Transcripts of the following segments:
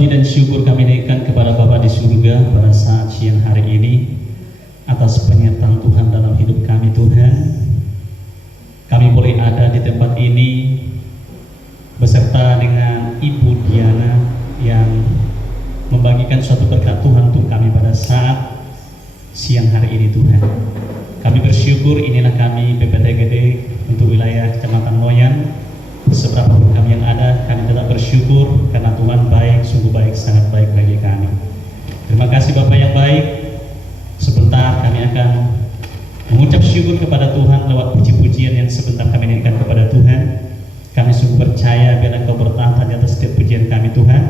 puji dan syukur kami naikkan kepada Bapa di surga pada saat siang hari ini atas penyertaan Tuhan dalam hidup kami. Tuhan, kami boleh ada di tempat ini beserta dengan Ibu Diana yang membagikan suatu berkat Tuhan untuk kami pada saat siang hari ini. Tuhan, kami bersyukur inilah kami PPTGD untuk wilayah Kecamatan Loyan. Seberapa pun kami yang ada, kami tetap bersyukur karena Tuhan baik, sungguh baik, sangat baik bagi kami. Terima kasih Bapak yang baik. Sebentar kami akan mengucap syukur kepada Tuhan lewat puji-pujian yang sebentar kami naikkan kepada Tuhan. Kami sungguh percaya biar Engkau bertahan di atas setiap pujian kami Tuhan,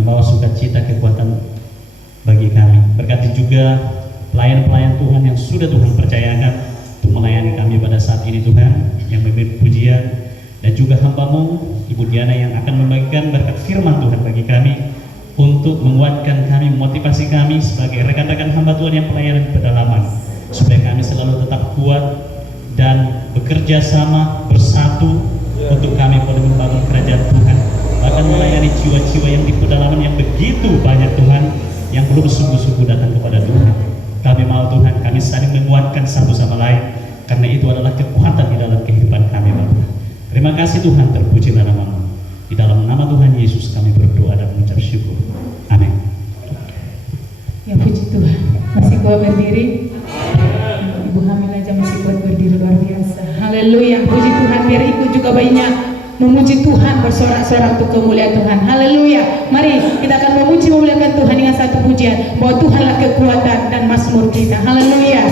membawa sukacita kekuatan bagi kami. Berkati juga pelayan-pelayan Tuhan yang sudah Tuhan percayakan untuk melayani kami pada saat ini Tuhan, yang memberi pujian, dan juga hamba-Mu Ibu Diana yang akan membagikan berkat firman Tuhan bagi kami untuk menguatkan kami, memotivasi kami sebagai rekan-rekan hamba Tuhan yang pelayanan di pedalaman, supaya kami selalu tetap kuat dan bekerja sama bersatu untuk kami boleh membangun kerajaan Tuhan, bahkan melayani jiwa-jiwa yang di pedalaman yang begitu banyak Tuhan, yang belum sungguh-sungguh datang kepada Tuhan. Kami mau Tuhan, kami saling menguatkan satu sama lain, karena itu adalah kekuatan di dalam kehidupan kami Bapak. Terima kasih Tuhan, terpujilah nama-Mu. Di dalam nama Tuhan Yesus kami berdoa dan mengucap syukur. Amin. Ya puji Tuhan, masih kuat berdiri. Ibu hamil aja masih kuat berdiri, luar biasa. Haleluya, puji Tuhan. Biar ikut juga banyak memuji Tuhan, bersorak-sorak untuk kemuliaan Tuhan. Haleluya. Mari kita akan memuji memuliakan Tuhan dengan satu pujian, bahwa Tuhanlah kekuatan dan mazmur kita. Haleluya.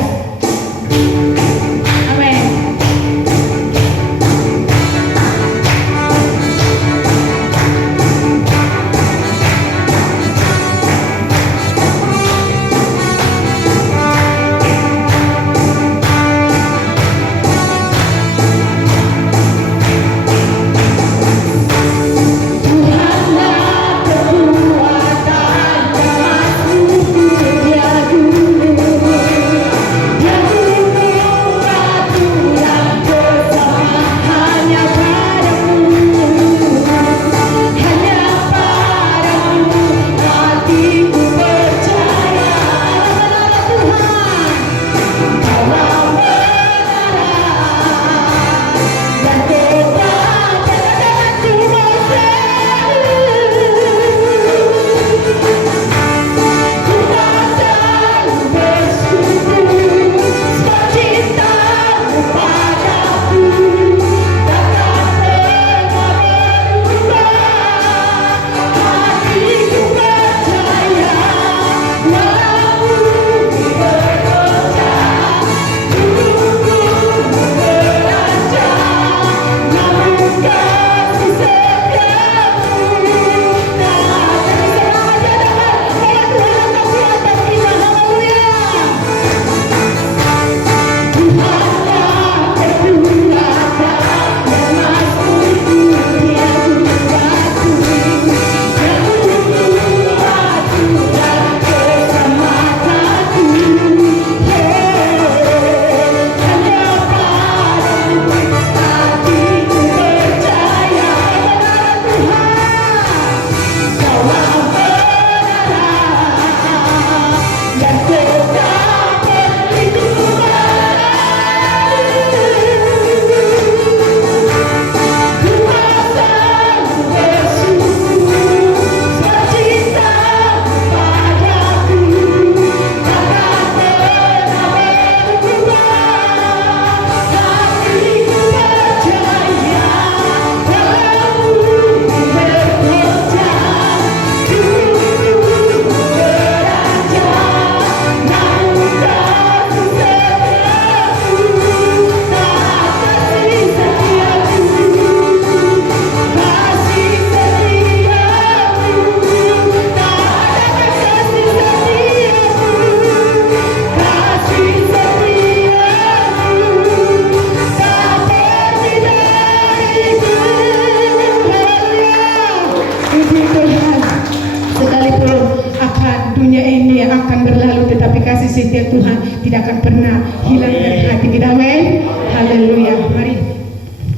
setia Tuhan tidak akan pernah hilang dari hati kita. Amin. Haleluya. Mari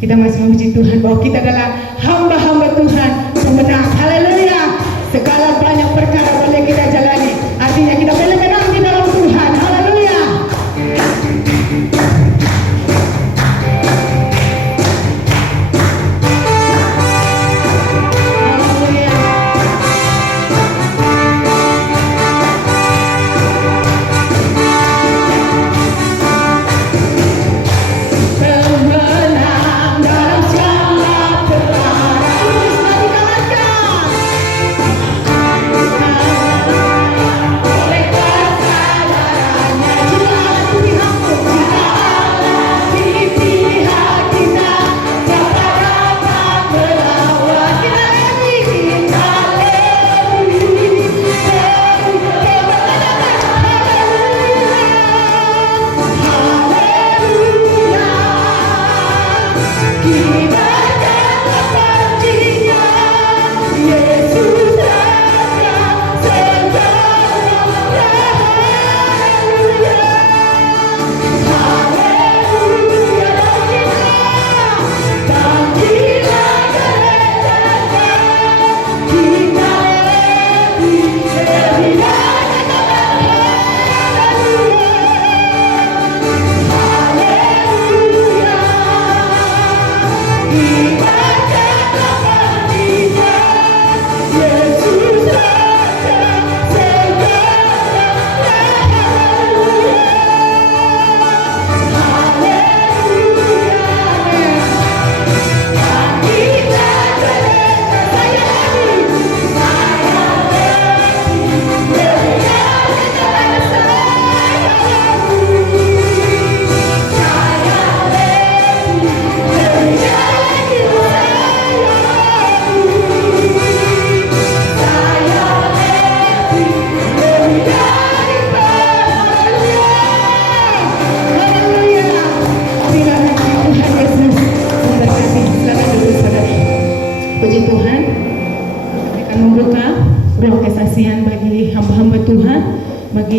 kita masih memuji Tuhan bahwa kita adalah hamba-hamba Tuhan pemenang. Haleluya. Segala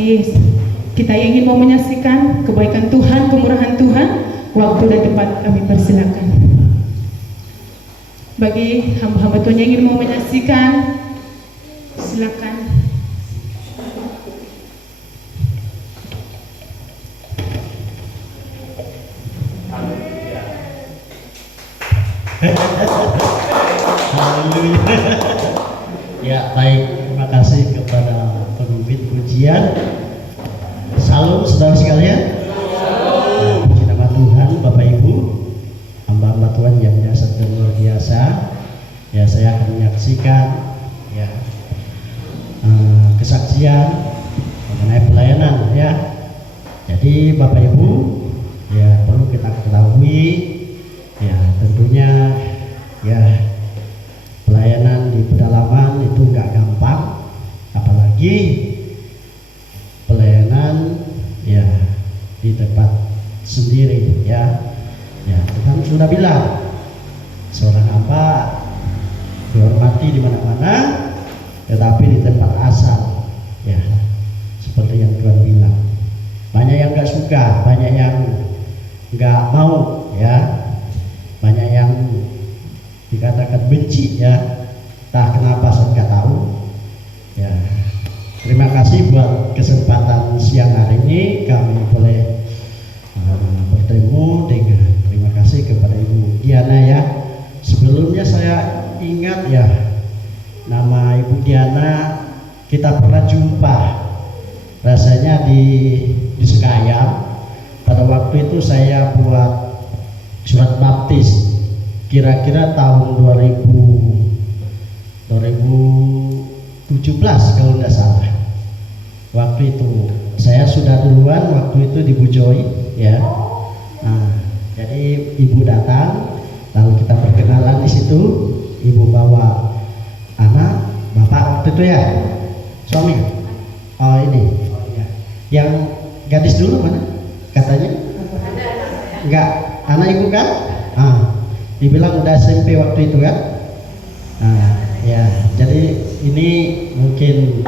bagi kita yang ingin mau menyaksikan kebaikan Tuhan, kemurahan Tuhan, waktu dan tempat kami persilakan. Bagi hamba-hamba Tuhan yang ingin mau menyaksikan, silakan. Haleluya. Ya, baik, terima kasih kepada pemimpin pujian. Salam saudara sekalian. Puji nama Tuhan, Bapak Ibu, hamba-hamba Tuhan yang biasa dan luar biasa. Ya, saya akan menyaksikan ya kesaksian mengenai pelayanan ya. Jadi Bapak Ibu, ya perlu kita ketahui ya, tentunya ya pelayanan di pedalaman itu nggak gampang, apalagi pelayanan ya di tempat sendiri ya. Ya, Tuhan sudah bilang seorang hamba dihormati di mana-mana, tetapi di tempat asal ya, seperti yang Tuhan bilang. Banyak yang nggak suka, banyak yang nggak mau ya, banyak yang dikatakan benci ya, entah kenapa saya nggak tahu ya. Terima kasih buat kesempatan siang hari ini kami boleh bertemu dengan, terima kasih kepada Ibu Diana ya. Sebelumnya saya ingat ya, nama Ibu Diana kita pernah jumpa rasanya di Sekayam. Pada waktu itu saya buat surat baptis, kira-kira tahun 2017 kalau tidak salah. Waktu itu saya sudah duluan, waktu itu di Bujoi ya. Nah, jadi ibu datang, lalu kita perkenalan di situ. Ibu bawa anak, bapak waktu itu ya, suami. Oh ini, oh, iya. Yang gadis dulu mana? Katanya? Enggak, anak ibu kan? Dibilang udah SMP waktu itu kan? Ya, jadi ini mungkin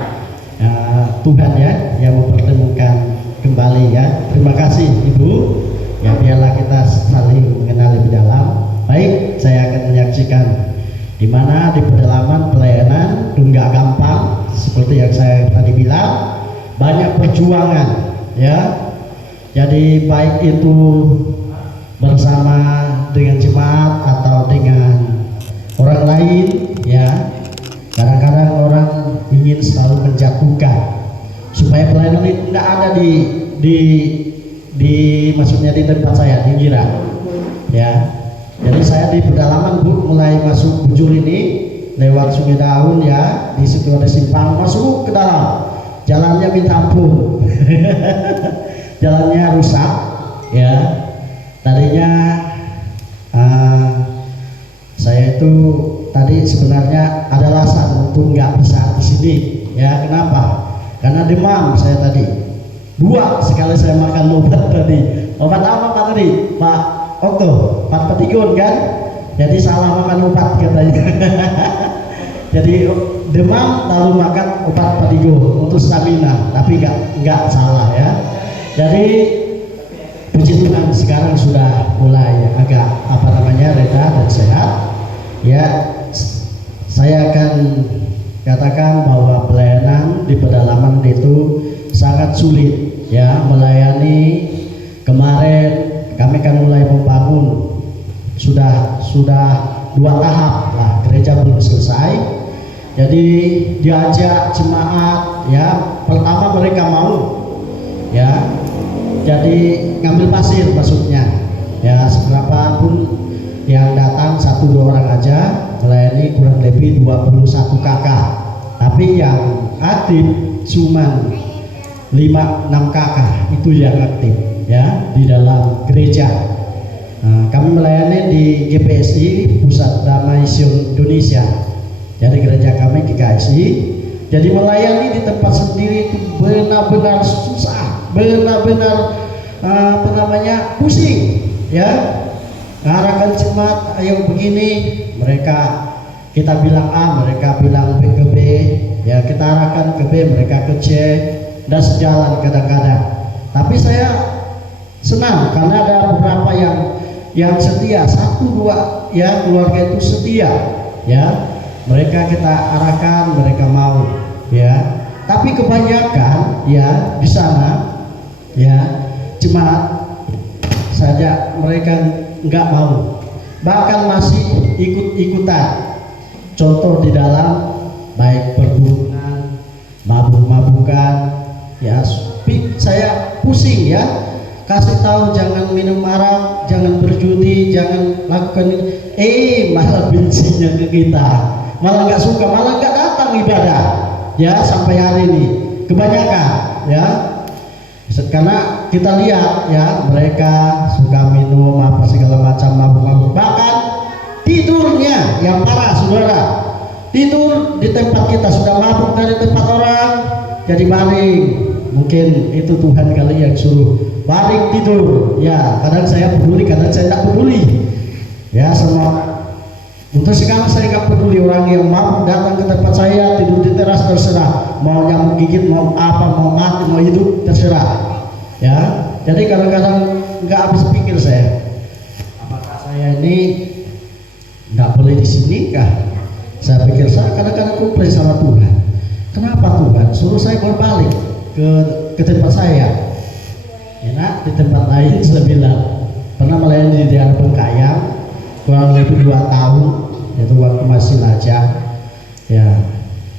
Tuhan ya yang mempertemukan kembali ya. Terima kasih Ibu. Ya, biarlah kita saling mengenal lebih dalam. Baik, saya akan menyaksikan di mana di pedalaman pelayanan itu nggak gampang, seperti yang saya tadi bilang, banyak perjuangan ya. Jadi baik itu bersama dengan jemaat atau dengan orang lain ya. Kadang-kadang orang ingin selalu menjatuhkan supaya pelayanan itu tidak ada di maksudnya di tempat saya di Gira ya. Jadi saya di pedalaman Bu, mulai masuk Bujur ini lewat Sungai Daun ya, di situ ada simpang masuk ke dalam, jalannya minta ampun. Jalannya rusak ya. Tadinya saya itu tadi sebenarnya ada alasan untuk nggak bisa di sini ya. Kenapa? Karena demam saya tadi. 2 sekali saya makan obat tadi. Obat apa Pak tadi? Pak Okto, Pak Petigon kan? Jadi salah makan obat katanya. Jadi demam lalu makan obat Petigon untuk stamina, tapi nggak salah ya. Jadi puji Tuhan sekarang sudah mulai agak reda dan sehat ya. Saya akan katakan bahwa pelayanan di pedalaman itu sangat sulit ya, melayani. Kemarin kami kan mulai membangun, sudah 2 tahap lah, gereja belum selesai. Jadi diajak jemaat ya, pertama mereka mau ya, jadi ngambil pasir maksudnya ya, seberapa pun yang datang 1-2 orang aja, melayani kurang lebih 21 kakak, tapi yang aktif cuma 5-6 kakak itu yang aktif ya di dalam gereja. Kami melayani di GPSI, Pusat Damai Sion Indonesia. Jadi gereja kami GKSI. Jadi melayani di tempat sendiri itu benar-benar susah, benar-benar pusing ya. Ngarahkan jemaat ayo begini, kita bilang A, mereka bilang B ke B ya, kita arahkan ke B, mereka ke C tidak sejalan kadang-kadang. Tapi saya senang karena ada beberapa yang setia, 1-2 ya keluarga itu setia ya, mereka kita arahkan, mereka mau ya. Tapi kebanyakan ya di sana ya jemaat saja mereka nggak mau, bahkan masih ikut-ikutan. Contoh di dalam baik perburuan, mabuk-mabukan ya, saya pusing ya, kasih tahu jangan minum arak, jangan berjudi, jangan lakukan ini, malah bencinya ke kita, malah nggak suka, malah nggak datang ibadah ya sampai hari ini kebanyakan ya. Karena kita lihat ya mereka suka minum apa segala macam, mabuk-mabuk, bahkan tidurnya yang parah saudara, tidur di tempat kita, sudah mabuk dari tempat orang jadi baring. Mungkin itu Tuhan kali yang suruh baring tidur ya. Kadang saya peduli, kadang saya tidak peduli ya. Semua untuk sekarang saya nggak peduli, orang yang mabuk datang ke tempat saya tidur di teras terserah, mau nyamuk gigit, mau apa, mau mati, mau hidup terserah ya. Jadi kadang-kadang nggak habis pikir saya, apakah saya ini nggak boleh di sini kah? Saya pikir saya kadang-kadang komplain sama Tuhan, kenapa Tuhan suruh saya berbalik ke tempat saya? Enak di tempat lain. Saya bilang pernah melayani di daerah Bengkayang kurang lebih 2 tahun, itu waktu masih lajang ya,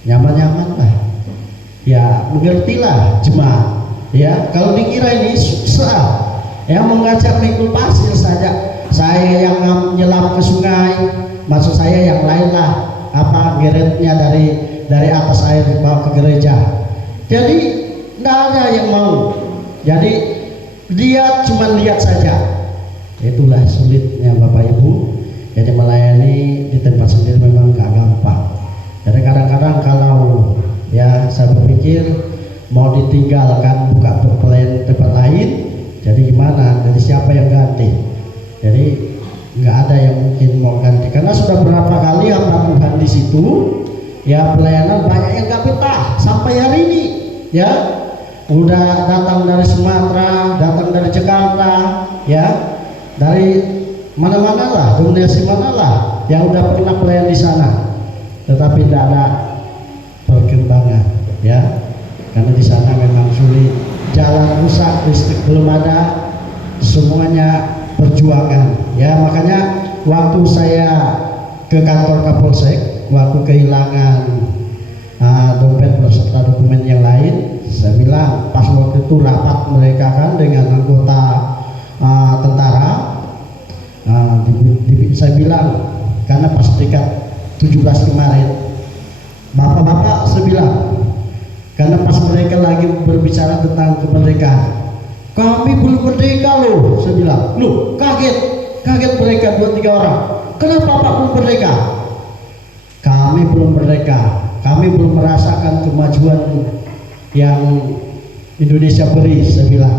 nyaman-nyaman lah ya, mengertilah jemaat ya. Kalau dikira ini susah ya, mengajak mikul pasir saja, saya yang nyelam ke sungai, maksud saya yang lain lah, apa geretnya dari atas air dibawa ke gereja. Jadi tidak ada yang mau, jadi dia cuma lihat saja. Itulah sulitnya Bapak Ibu. Jadi melayani di tempat sendiri memang gak gampang. Jadi kadang-kadang kalau ya saya berpikir mau ditinggalkan buka pelayan tempat lain, jadi gimana? Jadi siapa yang ganti? Jadi nggak ada yang mungkin mau ganti, karena sudah berapa kali hamba Tuhan di situ ya, pelayanan banyak yang nggak betah sampai hari ini ya. Udah datang dari Sumatera, datang dari Jakarta ya, dari mana-mana lah, donasi mana lah yang udah pernah pelayan di sana, tetapi tidak ada perkembangan ya, karena di sana memang sulit, jalan rusak, listrik belum ada, semuanya perjuangan ya. Makanya waktu saya ke kantor Kapolsek, waktu kehilangan dompet beserta dokumen yang lain, saya bilang pas waktu itu rapat mereka kan dengan anggota tentara, saya bilang karena pas dekat 17 kemarin, bapak-bapak saya bilang, karena pas mereka lagi berbicara tentang kemerdekaan, kami belum merdeka loh. Saya bilang, loh kaget mereka 2-3 orang, kenapa Pak belum merdeka? Kami belum merdeka, kami belum merasakan kemajuan yang Indonesia beri. Saya bilang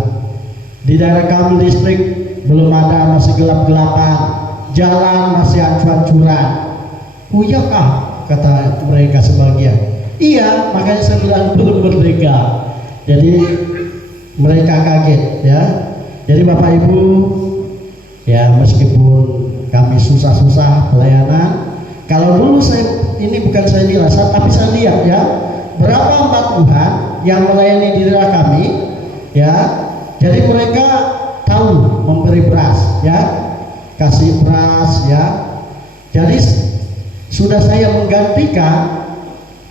di daerah kami listrik belum ada, masih gelap-gelapan, jalan masih hancur-hancuran. Oh iya kah? Kata mereka sebagian. Iya, makanya saya bilang belum merdeka. Jadi mereka kaget ya. Jadi Bapak Ibu ya, meskipun kami susah-susah pelayanan, kalau dulu saya ini bukan saya dirasa, tapi saya lihat ya, berapa hamba Tuhan yang melayani di daerah kami ya. Jadi mereka tahu memberi beras ya, kasih beras ya. Jadi sudah saya menggantikan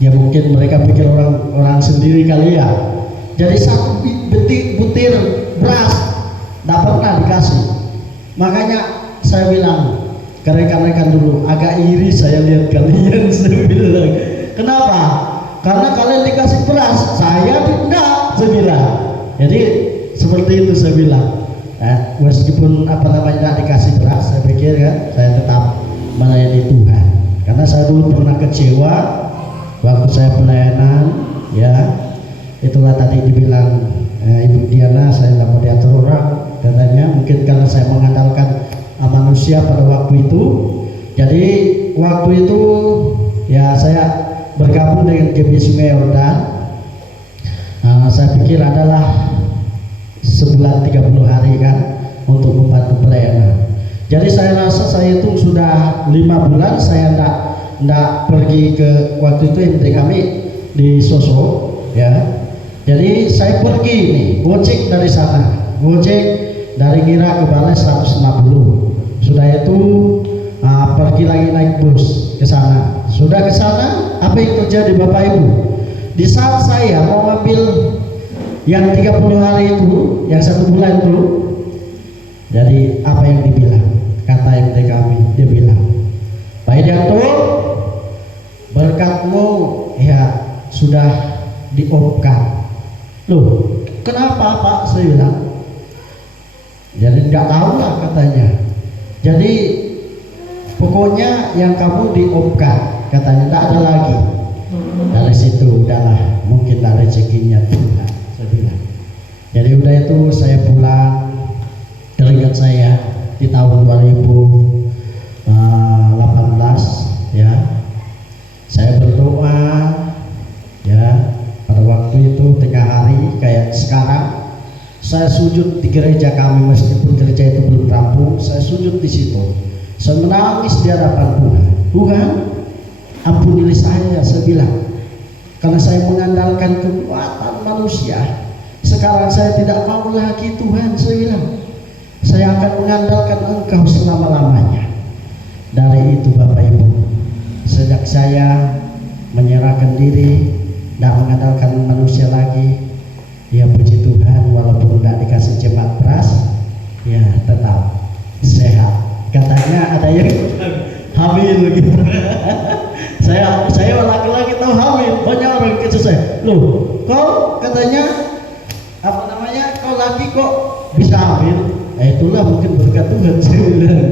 ya, mungkin mereka pikir orang sendiri kali ya. Jadi 1 butir beras tidak pernah dikasih. Makanya saya bilang ke rekan-rekan dulu, agak iri saya lihat kalian. Saya bilang, kenapa? Karena kalian dikasih beras, saya tidak. Saya bilang, jadi seperti itu saya bilang. Meskipun tidak dikasih beras, saya pikir kan saya tetap melayani Tuhan. Karena saya dulu pernah kecewa waktu saya pelayanan ya. Itulah tadi dibilang Ibu Diana, saya tidak mau diatur orang katanya, mungkin karena saya mengandalkan manusia pada waktu itu. Jadi waktu itu ya saya bergabung dengan GB Sungai Yordan saya pikir adalah sebulan 30 hari kan untuk membantu pelayanan. Jadi saya rasa saya itu sudah 5 bulan saya ndak pergi ke, waktu itu MT kami di Soso ya. Jadi saya pergi nih, gojek dari sana, gojek dari Gira ke Balai 150. Sudah itu pergi lagi naik bus ke sana. Sudah ke sana, apa yang terjadi Bapak Ibu? Di saat saya mau ambil yang 30 hari itu, yang 1 bulan itu, jadi apa yang dibilang? Kata MT kami, dia bilang, Pak Idianto, berkatmu ya sudah diopkan. Loh, kenapa Pak? Saya bilang, jadi nggak tahu lah katanya. Jadi pokoknya yang kamu diopkan, katanya tidak ada lagi. Dari situ udahlah, mungkin lah rezekinya Tuhan, saya bilang. Jadi udah itu saya pulang, teringat saya di tahun 2018 ya, saya berdoa ya, pada waktu itu tengah hari kayak sekarang saya sujud di gereja kami, meskipun gereja itu belum rampung, saya sujud di situ, saya menangis di hadapan Tuhan. Tuhan, ampunilah saya bilang, karena saya mengandalkan kekuatan manusia. Sekarang saya tidak mau lagi Tuhan, saya bilang, saya akan mengandalkan Engkau selama-lamanya. Dari itu Bapak Ibu, sejak saya menyerahkan diri, tidak mengandalkan manusia lagi, ya puji Tuhan, walaupun tidak dikasih jemaat beras, ya tetap sehat. Katanya ada yang hamil gitu. saya laki-laki tahu hamil, banyak orang kecil saya, loh kau katanya apa namanya, kau laki kok bisa hamil? Itulah mungkin berkat Tuhan, saya bilang.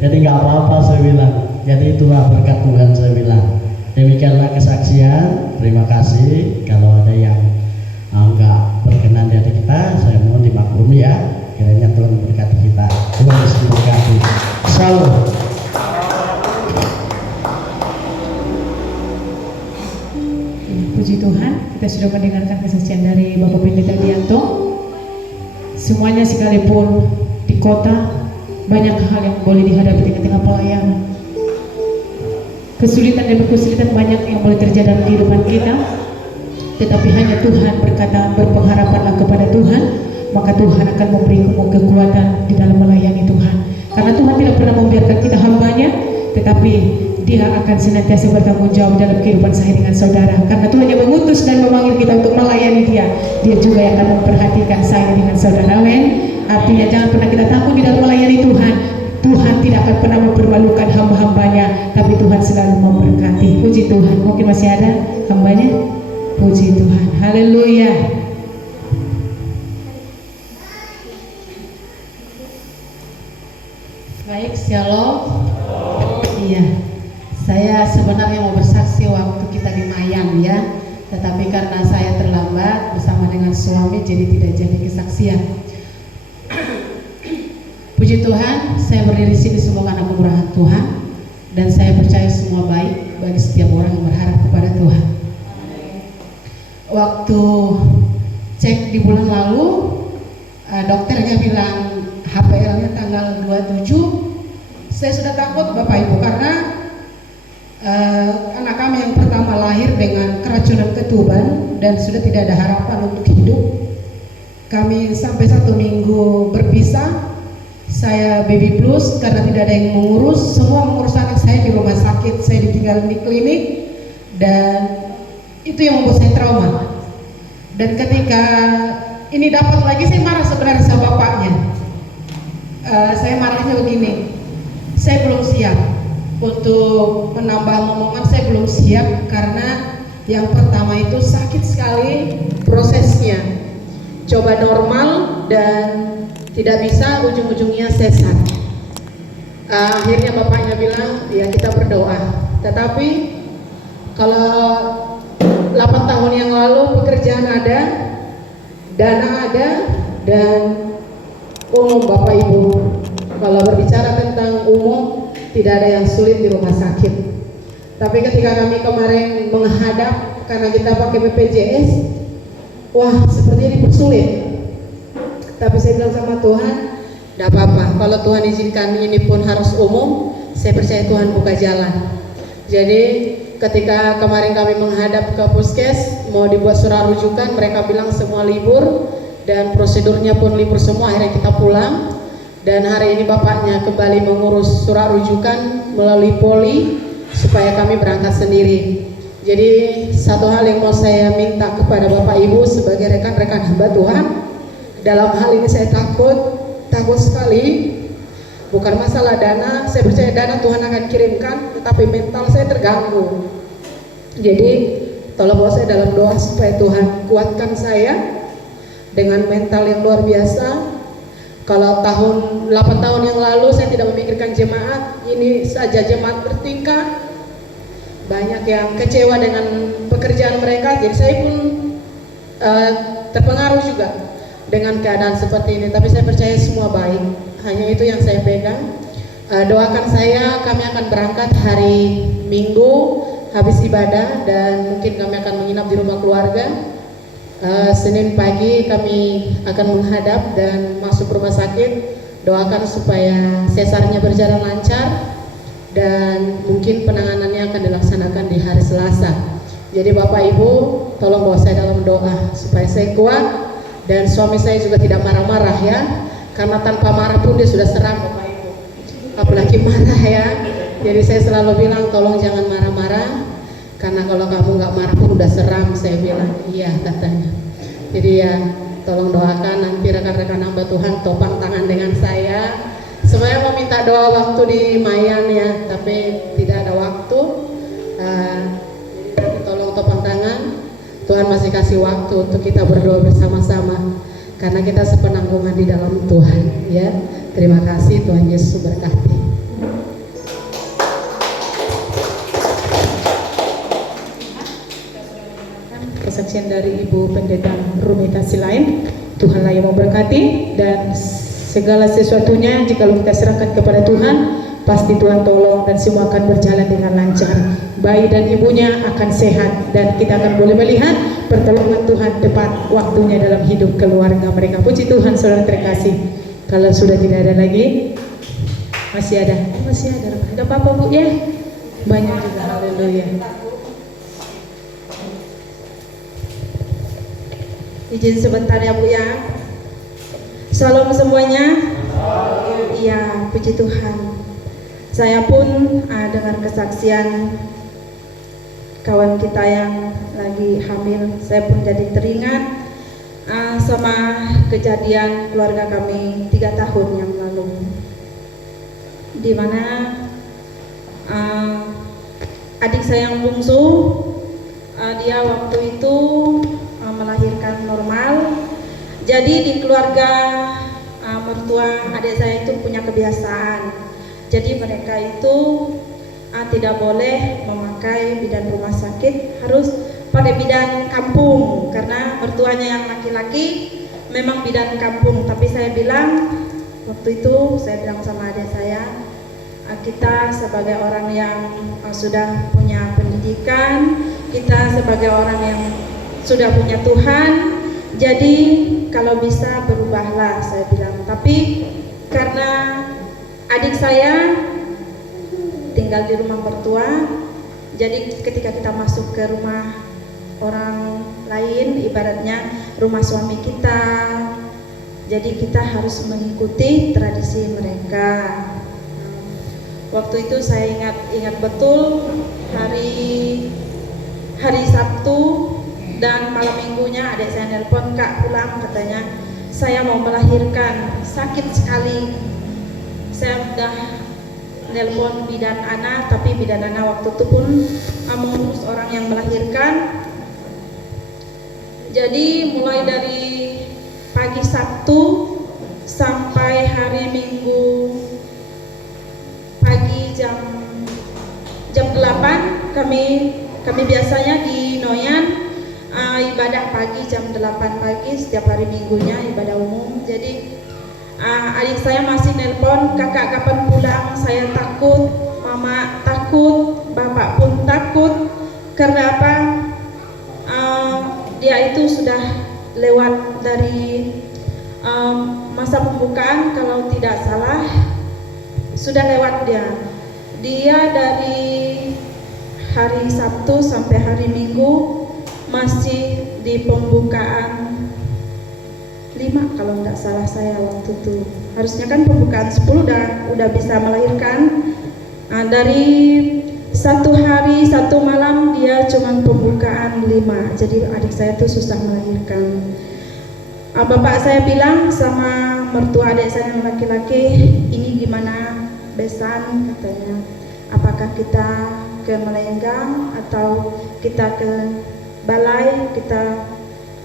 Jadi nggak apa-apa, saya bilang. Jadi itulah berkat Tuhan, saya bilang. Demikianlah kesaksian. Terima kasih. Kalau ada yang nggak berkenan dari kita, saya mohon dimaklumi ya. Kiranya Tuhan berkati kita. Tuhan Yesus memberkati. Salam. Puji Tuhan, kita sudah mendengarkan kesaksian dari Bapak Pendeta Dianto. Semuanya sekalipun di kota, banyak hal yang boleh dihadapi di tengah pelayanan. Kesulitan demi kesulitan banyak yang boleh terjadi dalam kehidupan kita. Tetapi hanya Tuhan berkata, berpengharapanlah kepada Tuhan, maka Tuhan akan memberi kekuatan di dalam melayani Tuhan. Karena Tuhan tidak pernah membiarkan kita hambanya, tetapi Dia akan senantiasa bertanggung jawab dalam kehidupan saya dengan saudara. Karena Tuhan yang mengutus dan memanggil kita untuk melayani Dia, Dia juga yang akan memperhatikan saya dengan saudara. Amin. Artinya jangan pernah kita takut di dalam melayani Tuhan. Tuhan tidak akan pernah mempermalukan hamba-hambanya, tapi Tuhan selalu memberkati. Puji Tuhan. Mungkin masih ada hambanya. Puji Tuhan. Haleluya. Baik, shalom. Iya, saya sebenarnya mau bersaksi waktu kita di Mayan ya, tetapi karena saya terlambat bersama dengan suami, jadi tidak jadi kesaksian. Puji Tuhan, saya berdiri di sini semua karena kemurahan Tuhan, dan saya percaya semua baik bagi setiap orang yang berharap kepada Tuhan. Waktu cek di bulan lalu, dokternya bilang HPL-nya tanggal 27. Saya sudah takut Bapak Ibu, karena anak kami yang pertama lahir dengan keracunan ketuban dan sudah tidak ada harapan untuk hidup. Kami sampai 1 minggu berpisah. Saya baby blues karena tidak ada yang mengurus. Semua mengurus anak saya di rumah sakit, saya ditinggal di klinik, dan itu yang membuat saya trauma. Dan ketika ini dapat lagi, saya marah sebenarnya sama bapaknya. Saya marahnya begini, saya belum siap untuk menambah momongan, saya belum siap karena yang pertama itu sakit sekali prosesnya, coba normal dan tidak bisa, ujung-ujungnya sesat. Akhirnya bapaknya bilang, ya kita berdoa. Tetapi kalau 8 tahun yang lalu pekerjaan ada, dana ada, dan umum Bapak Ibu. Kalau berbicara tentang umum, tidak ada yang sulit di rumah sakit. Tapi ketika kami kemarin menghadap, karena kita pakai BPJS, wah sepertinya dipersulit. Tapi saya bilang sama Tuhan, tidak apa-apa, kalau Tuhan izinkan ini pun harus umum, saya percaya Tuhan buka jalan. Jadi ketika kemarin kami menghadap ke puskes, mau dibuat surat rujukan, mereka bilang semua libur dan prosedurnya pun libur semua. Akhirnya kita pulang dan hari ini bapaknya kembali mengurus surat rujukan melalui poli supaya kami berangkat sendiri. Jadi satu hal yang mau saya minta kepada Bapak Ibu sebagai rekan-rekan hamba Tuhan, dalam hal ini saya takut sekali. Bukan masalah dana, saya percaya dana Tuhan akan kirimkan, tetapi mental saya terganggu. Jadi tolong bawa saya dalam doa supaya Tuhan kuatkan saya dengan mental yang luar biasa. Kalau 8 tahun yang lalu saya tidak memikirkan jemaat, ini saja jemaat bertingkat, banyak yang kecewa dengan pekerjaan mereka, jadi saya pun terpengaruh juga dengan keadaan seperti ini. Tapi saya percaya semua baik. Hanya itu yang saya pegang. Doakan saya, kami akan berangkat hari Minggu habis ibadah dan mungkin kami akan menginap di rumah keluarga. Senin pagi kami akan menghadap dan masuk rumah sakit. Doakan supaya sesarnya berjalan lancar dan mungkin penanganannya akan dilaksanakan di hari Selasa. Jadi Bapak Ibu tolong bawa saya dalam doa supaya saya kuat dan suami saya juga tidak marah-marah ya. Karena tanpa marah pun dia sudah seram Bapak Ibu, apalagi marah ya. Jadi saya selalu bilang tolong jangan marah-marah, karena kalau kamu nggak marah pun udah seram. Saya bilang iya katanya. Jadi ya tolong doakan nanti rekan-rekan hamba Tuhan topang tangan dengan saya. Semuanya mau minta doa waktu di Mayan ya, tapi tidak ada waktu. Jadi tolong topang tangan. Tuhan masih kasih waktu untuk kita berdoa bersama-sama. Karena kita sepenanggungan di dalam Tuhan ya. Terima kasih, Tuhan Yesus berkati. Kesaksian dari Ibu Pendeta Rumita Silain, Tuhanlah yang memberkati dan segala sesuatunya jika kita serahkan kepada Tuhan, pasti Tuhan tolong dan semua akan berjalan dengan lancar. Bayi dan ibunya akan sehat dan kita akan boleh melihat pertolongan Tuhan tepat waktunya dalam hidup keluarga mereka. Puji Tuhan, saudara terkasih. Kalau sudah tidak ada lagi, masih ada. Tidak apa-apa Bu ya. Banyak juga, haleluya. Izin sebentar ya Bu ya. Salam semuanya. Iya, puji Tuhan. Saya pun dengar kesaksian kawan kita yang lagi hamil, saya pun jadi teringat sama kejadian keluarga kami 3 tahun yang lalu, di mana adik saya yang bungsu, dia waktu itu melahirkan normal. Jadi di keluarga mertua adik saya itu punya kebiasaan. Jadi mereka itu tidak boleh memakai bidan rumah sakit, harus pakai bidan kampung karena mertuanya yang laki-laki memang bidan kampung. Tapi saya bilang waktu itu, saya bilang sama adik saya, kita sebagai orang yang sudah punya pendidikan, kita sebagai orang yang sudah punya Tuhan, jadi kalau bisa berubahlah, saya bilang. Tapi karena adik saya tinggal di rumah mertua, jadi ketika kita masuk ke rumah orang lain, ibaratnya rumah suami kita, jadi kita harus mengikuti tradisi mereka. Waktu itu saya ingat betul hari Sabtu dan malam minggunya adik saya nelpon, "Kak pulang," katanya, "saya mau melahirkan, sakit sekali." Saya udah nelpon bidan Ana, tapi bidan Ana waktu itu pun mengurus orang yang melahirkan. Jadi mulai dari pagi Sabtu sampai hari Minggu pagi jam 8 kami biasanya di Noyan ibadah pagi jam 8 pagi setiap hari Minggunya ibadah umum. Jadi adik saya masih nelpon, "Kakak kapan pulang? Saya takut, mama takut, bapak pun takut." Karena apa? Dia itu sudah lewat dari masa pembukaan, kalau tidak salah sudah lewat dia dari hari Sabtu sampai hari Minggu masih di pembukaan 5 kalau tidak salah saya waktu itu. Harusnya kan pembukaan 10 udah bisa melahirkan. Dari 1 hari 1 malam dia cuma pembukaan 5. Jadi adik saya tuh susah melahirkan. Bapak saya bilang sama mertua adik saya yang laki-laki, ini gimana besan, katanya. Apakah kita ke Melenggang atau kita ke balai, kita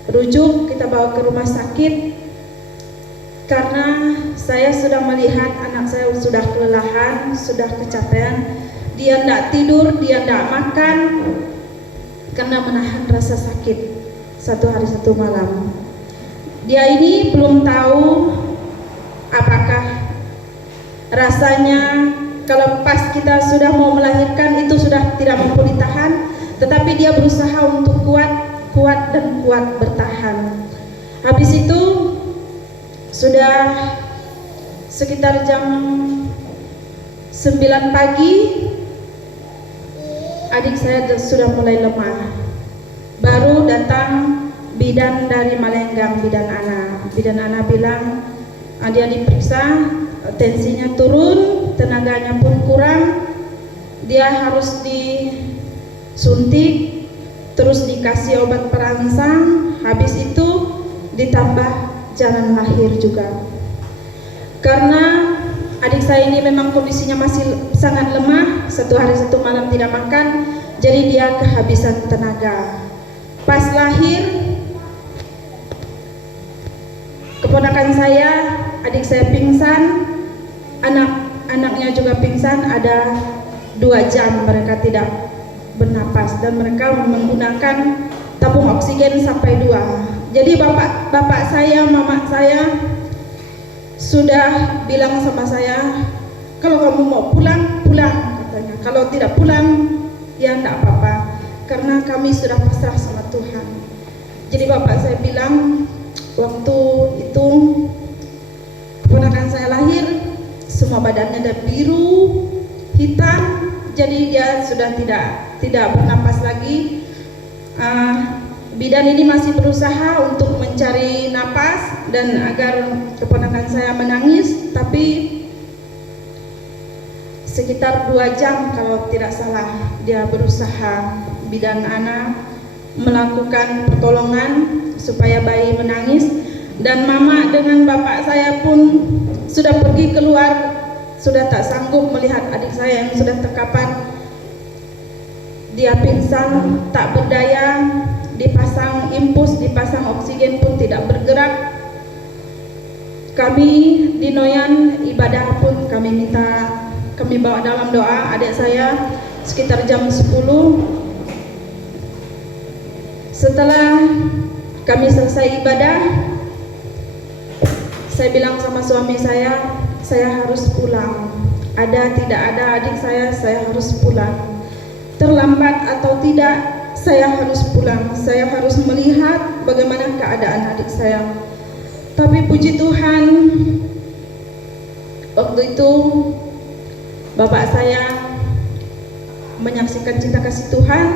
rujuk, kita bawa ke rumah sakit, karena saya sudah melihat anak saya sudah kelelahan, sudah kecapean, dia tidak tidur, dia tidak makan karena menahan rasa sakit 1 hari 1 malam. Dia ini belum tahu apakah rasanya kalau pas kita sudah mau melahirkan itu sudah tidak mampu ditahan, tetapi dia berusaha untuk kuat dan kuat bertahan. Habis itu sudah sekitar jam 9 pagi adik saya sudah mulai lemah. Baru datang bidan dari Malenggang, bidan Ana bilang dia diperiksa, tensinya turun, tenaganya pun kurang, dia harus disuntik, terus dikasih obat perangsang, habis itu ditambah jalan lahir juga. Karena adik saya ini memang kondisinya masih sangat lemah, 1 hari 1 malam tidak makan, jadi dia kehabisan tenaga. Pas lahir, keponakan saya, adik saya pingsan, anaknya juga pingsan, ada 2 jam mereka tidak bernapas dan mereka menggunakan tabung oksigen sampai 2. Jadi bapak saya, mama saya sudah bilang sama saya, kalau kamu mau pulang, katanya. Kalau tidak pulang, ya enggak apa-apa, karena kami sudah pasrah sama Tuhan. Jadi bapak saya bilang, waktu itu keponakan saya lahir, semua badannya ada biru, hitam, jadi dia sudah tidak bernapas lagi. Bidan ini masih berusaha untuk mencari napas dan agar keponakan saya menangis, tapi sekitar 2 jam kalau tidak salah dia berusaha, bidan Ana melakukan pertolongan supaya bayi menangis, dan mama dengan bapak saya pun sudah pergi keluar, sudah tak sanggup melihat adik saya yang sudah terkapar. Dia pingsan, tak berdaya, dipasang infus, dipasang oksigen pun tidak bergerak. Kami di Noyan ibadah pun kami bawa dalam doa adik saya sekitar jam 10. Setelah kami selesai ibadah, saya bilang sama suami saya harus pulang. Ada tidak ada adik saya harus pulang. Terlambat atau tidak, saya harus pulang. Saya harus melihat bagaimana keadaan adik saya. Tapi puji Tuhan, waktu itu bapak saya menyaksikan cinta kasih Tuhan,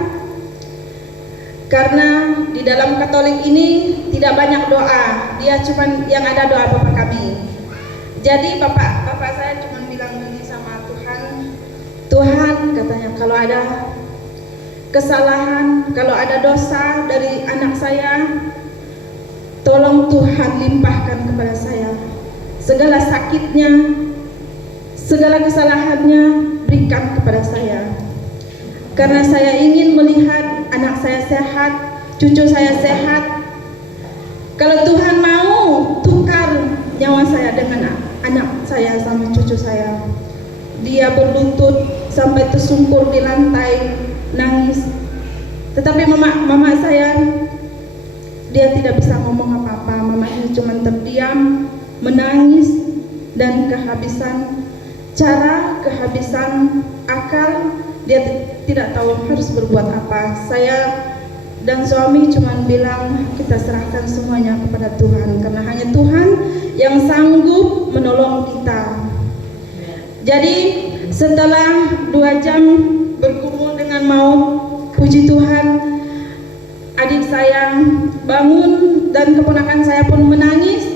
karena di dalam Katolik ini tidak banyak doa, dia cuma yang ada doa bapak kami. Jadi bapak saya cuma bilang gini sama Tuhan, katanya, kalau ada kesalahan, kalau ada dosa dari anak saya, tolong Tuhan limpahkan kepada saya. Segala sakitnya, segala kesalahannya berikan kepada saya. Karena saya ingin melihat anak saya sehat, cucu saya sehat. Kalau Tuhan mau tukar nyawa saya dengan anak saya sama cucu saya. Dia berlutut sampai tersungkur di lantai, nangis. Tetapi mama saya, dia tidak bisa ngomong apa-apa. Mamanya cuma terdiam, menangis, dan kehabisan cara, kehabisan akal. Dia tidak tahu harus berbuat apa. Saya dan suami cuma bilang kita serahkan semuanya kepada Tuhan, karena hanya Tuhan yang sanggup menolong kita. Jadi setelah 2 jam bergumul dengan maut, puji Tuhan, adik saya bangun dan keponakan saya pun menangis.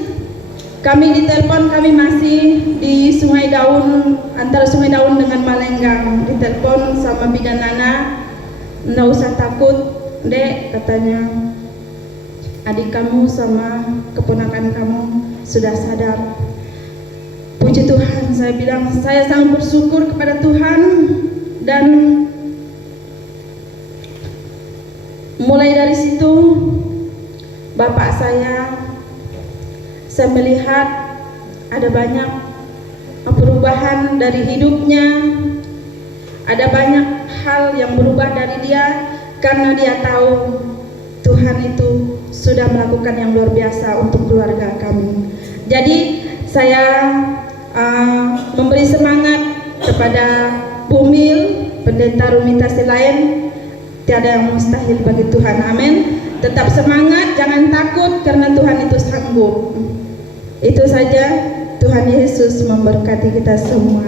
Kami ditelepon, kami masih di Sungai Daun, antara Sungai Daun dengan Malenggang. Ditelepon sama bidan Nana, nggak usah takut, Dek, katanya adik kamu sama keponakan kamu sudah sadar. Puji Tuhan, saya bilang saya sangat bersyukur kepada Tuhan. Dan mulai dari situ bapak saya melihat ada banyak perubahan dari hidupnya, ada banyak hal yang berubah dari dia, karena dia tahu Tuhan itu sudah melakukan yang luar biasa untuk keluarga kami. Jadi saya memberi semangat kepada Bumil, pendeta Rumitasi lain, tiada yang mustahil bagi Tuhan. Amin. Tetap semangat, jangan takut, karena Tuhan itu sanggup. Itu saja. Tuhan Yesus memberkati kita semua.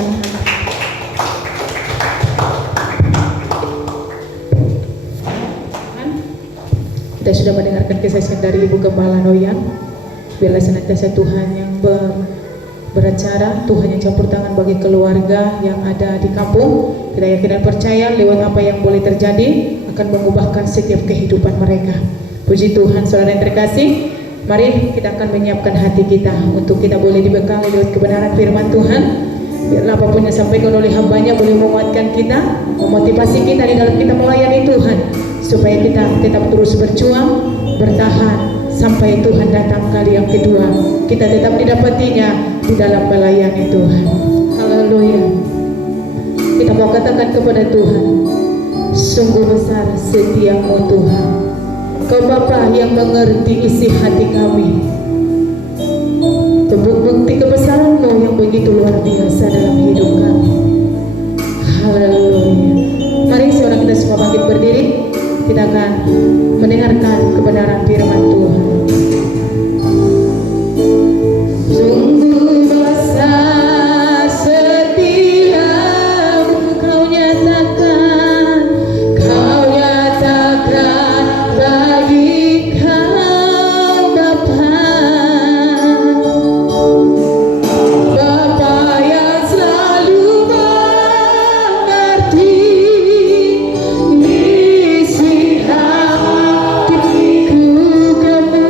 Kita sudah mendengarkan kesaksian dari Ibu Gembala Noyan. Biarlah senantiasa Tuhan yang beracara, Tuhan yang campur tangan bagi keluarga yang ada di kampung. Kita yakin dan percaya lewat apa yang boleh terjadi akan mengubahkan setiap kehidupan mereka. Puji Tuhan. Saudara yang terkasih, mari kita akan menyiapkan hati kita untuk kita boleh dibekali lewat kebenaran firman Tuhan. Biarlah apapun yang disampaikan oleh hambanya boleh menguatkan kita, memotivasi kita di dalam kita melayani Tuhan, supaya kita tetap terus berjuang, bertahan sampai Tuhan datang kali yang kedua. Kita tetap didapatinya di dalam melayani Tuhan. Haleluya. Kita mau katakan kepada Tuhan, sungguh besar setiamu Tuhan. Kau Bapa yang mengerti isi hati kami. Bukti kebesaran-Mu yang begitu luar biasa dalam hidup kami. Haleluya. Mari saudara kita semua bangkit berdiri. Kita akan mendengarkan kebenaran firman Tuhan. Sungguh besar setiamu, Kau nyatakan bagi Kau Bapa. Bapa yang selalu mengerti isi hatiku, kamu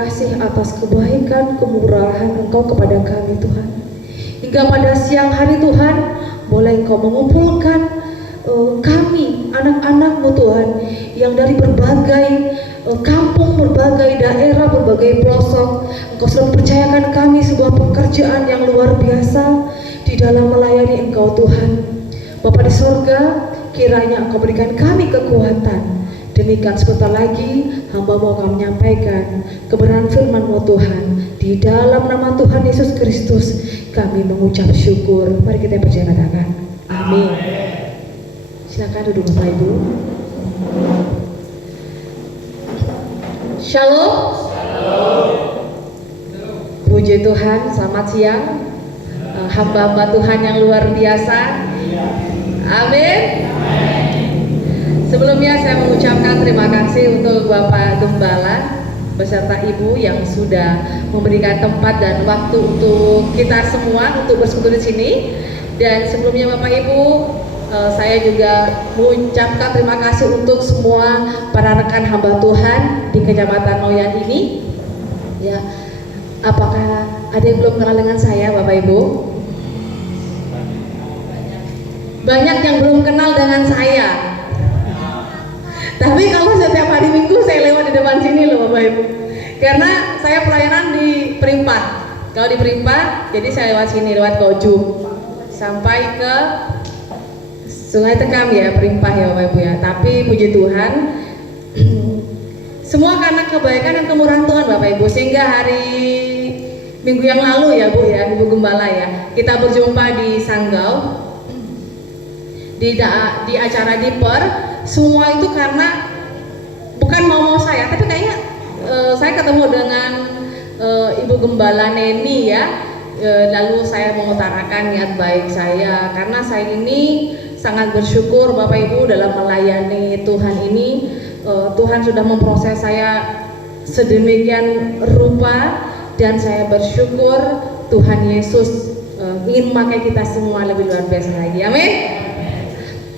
kasih atas kebaikan, kemurahan Engkau kepada kami Tuhan. Hingga pada siang hari Tuhan, boleh Engkau mengumpulkan kami, anak-anak-Mu Tuhan, yang dari berbagai kampung, berbagai daerah, berbagai pelosok. Engkau sudah mempercayakan kami sebuah pekerjaan yang luar biasa di dalam melayani Engkau Tuhan. Bapa di sorga, kiranya Engkau berikan kami kekuatan. Demikian sebentar lagi hamba mau menyampaikan kebenaran firman-Mu Tuhan. Di dalam nama Tuhan Yesus Kristus kami mengucap syukur. Mari kita percaya katakan amin. Silakan duduk Bapak Ibu. Shalom. Puji Tuhan, selamat siang. Hamba-hamba Tuhan yang luar biasa. Amin. Sebelumnya saya mengucapkan terima kasih untuk Bapak Gembala beserta Ibu yang sudah memberikan tempat dan waktu untuk kita semua untuk bersekutu di sini. Dan sebelumnya Bapak Ibu, saya juga mengucapkan terima kasih untuk semua para rekan hamba Tuhan di Kecamatan Noyan ini. Ya, apakah ada yang belum kenal dengan saya, Bapak Ibu? Banyak yang belum kenal dengan saya. Tapi kalau setiap hari Minggu saya lewat di depan sini loh Bapak Ibu. Karena saya pelayanan di Perimpah. Kalau di Perimpah, jadi saya lewat sini, lewat Gojum sampai ke Sungai Tekam ya, Perimpah ya Bapak Ibu ya. Tapi puji Tuhan, semua karena kebaikan dan kemurahan Tuhan Bapak Ibu. Sehingga hari Minggu yang lalu ya Bu ya, Ibu Gembala ya, kita berjumpa di Sanggau di acara Diper. Semua itu karena bukan mau saya, tapi kayaknya saya ketemu dengan Ibu Gembala Neni ya. Lalu saya mengutarakan niat baik saya karena saya ini sangat bersyukur Bapak Ibu dalam melayani Tuhan ini. Tuhan sudah memproses saya sedemikian rupa dan saya bersyukur Tuhan Yesus ingin memakai kita semua lebih luar biasa lagi. Amin.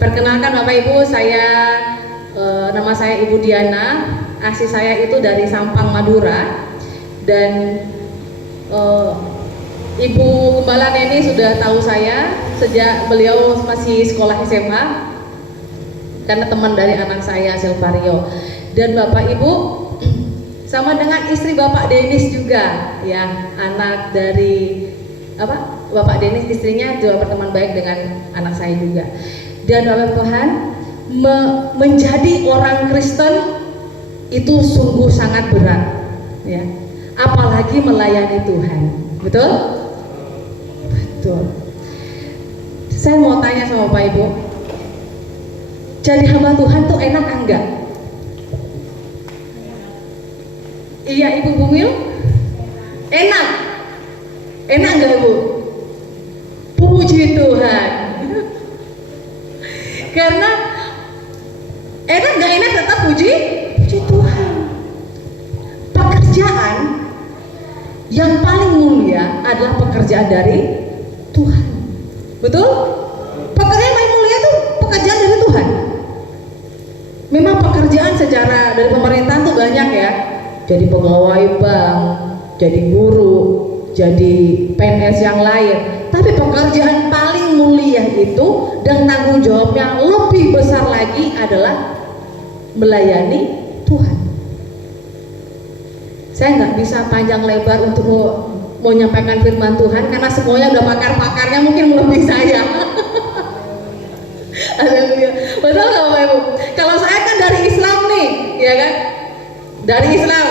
Perkenalkan Bapak Ibu, nama saya Ibu Diana. Asli saya itu dari Sampang, Madura. Dan Ibu Gembala Neni sudah tahu saya sejak beliau masih sekolah SMA, karena teman dari anak saya Silvario. Dan Bapak Ibu sama dengan istri Bapak Denis juga ya, anak dari Bapak Denis, istrinya juga berteman baik dengan anak saya juga. Dan Bapak Tuhan, menjadi orang Kristen itu sungguh sangat berat ya, apalagi melayani Tuhan. Betul? Betul. Saya mau tanya sama Bapak Ibu, jadi hamba Tuhan tuh enak enggak? Iya Ibu Bumil? Enak? Enak enggak Ibu? Puji Tuhan. Karena enak gak enak tetap puji Tuhan. Pekerjaan yang paling mulia adalah pekerjaan dari Tuhan. Betul? Pekerjaan yang paling mulia itu pekerjaan dari Tuhan. Memang pekerjaan secara dari pemerintahan tuh banyak ya. Jadi pegawai bank, jadi guru, jadi PNS yang lain. Tapi pekerjaan paling mulia itu dan tanggung jawabnya lebih besar lagi adalah melayani Tuhan. Saya nggak bisa panjang lebar untuk mau menyampaikan firman Tuhan karena semuanya udah pakar-pakarnya, mungkin melebihi saya. Haleluya. Betul nggak Bapak Ibu? Kalau saya kan dari Islam nih, ya kan? Dari Islam,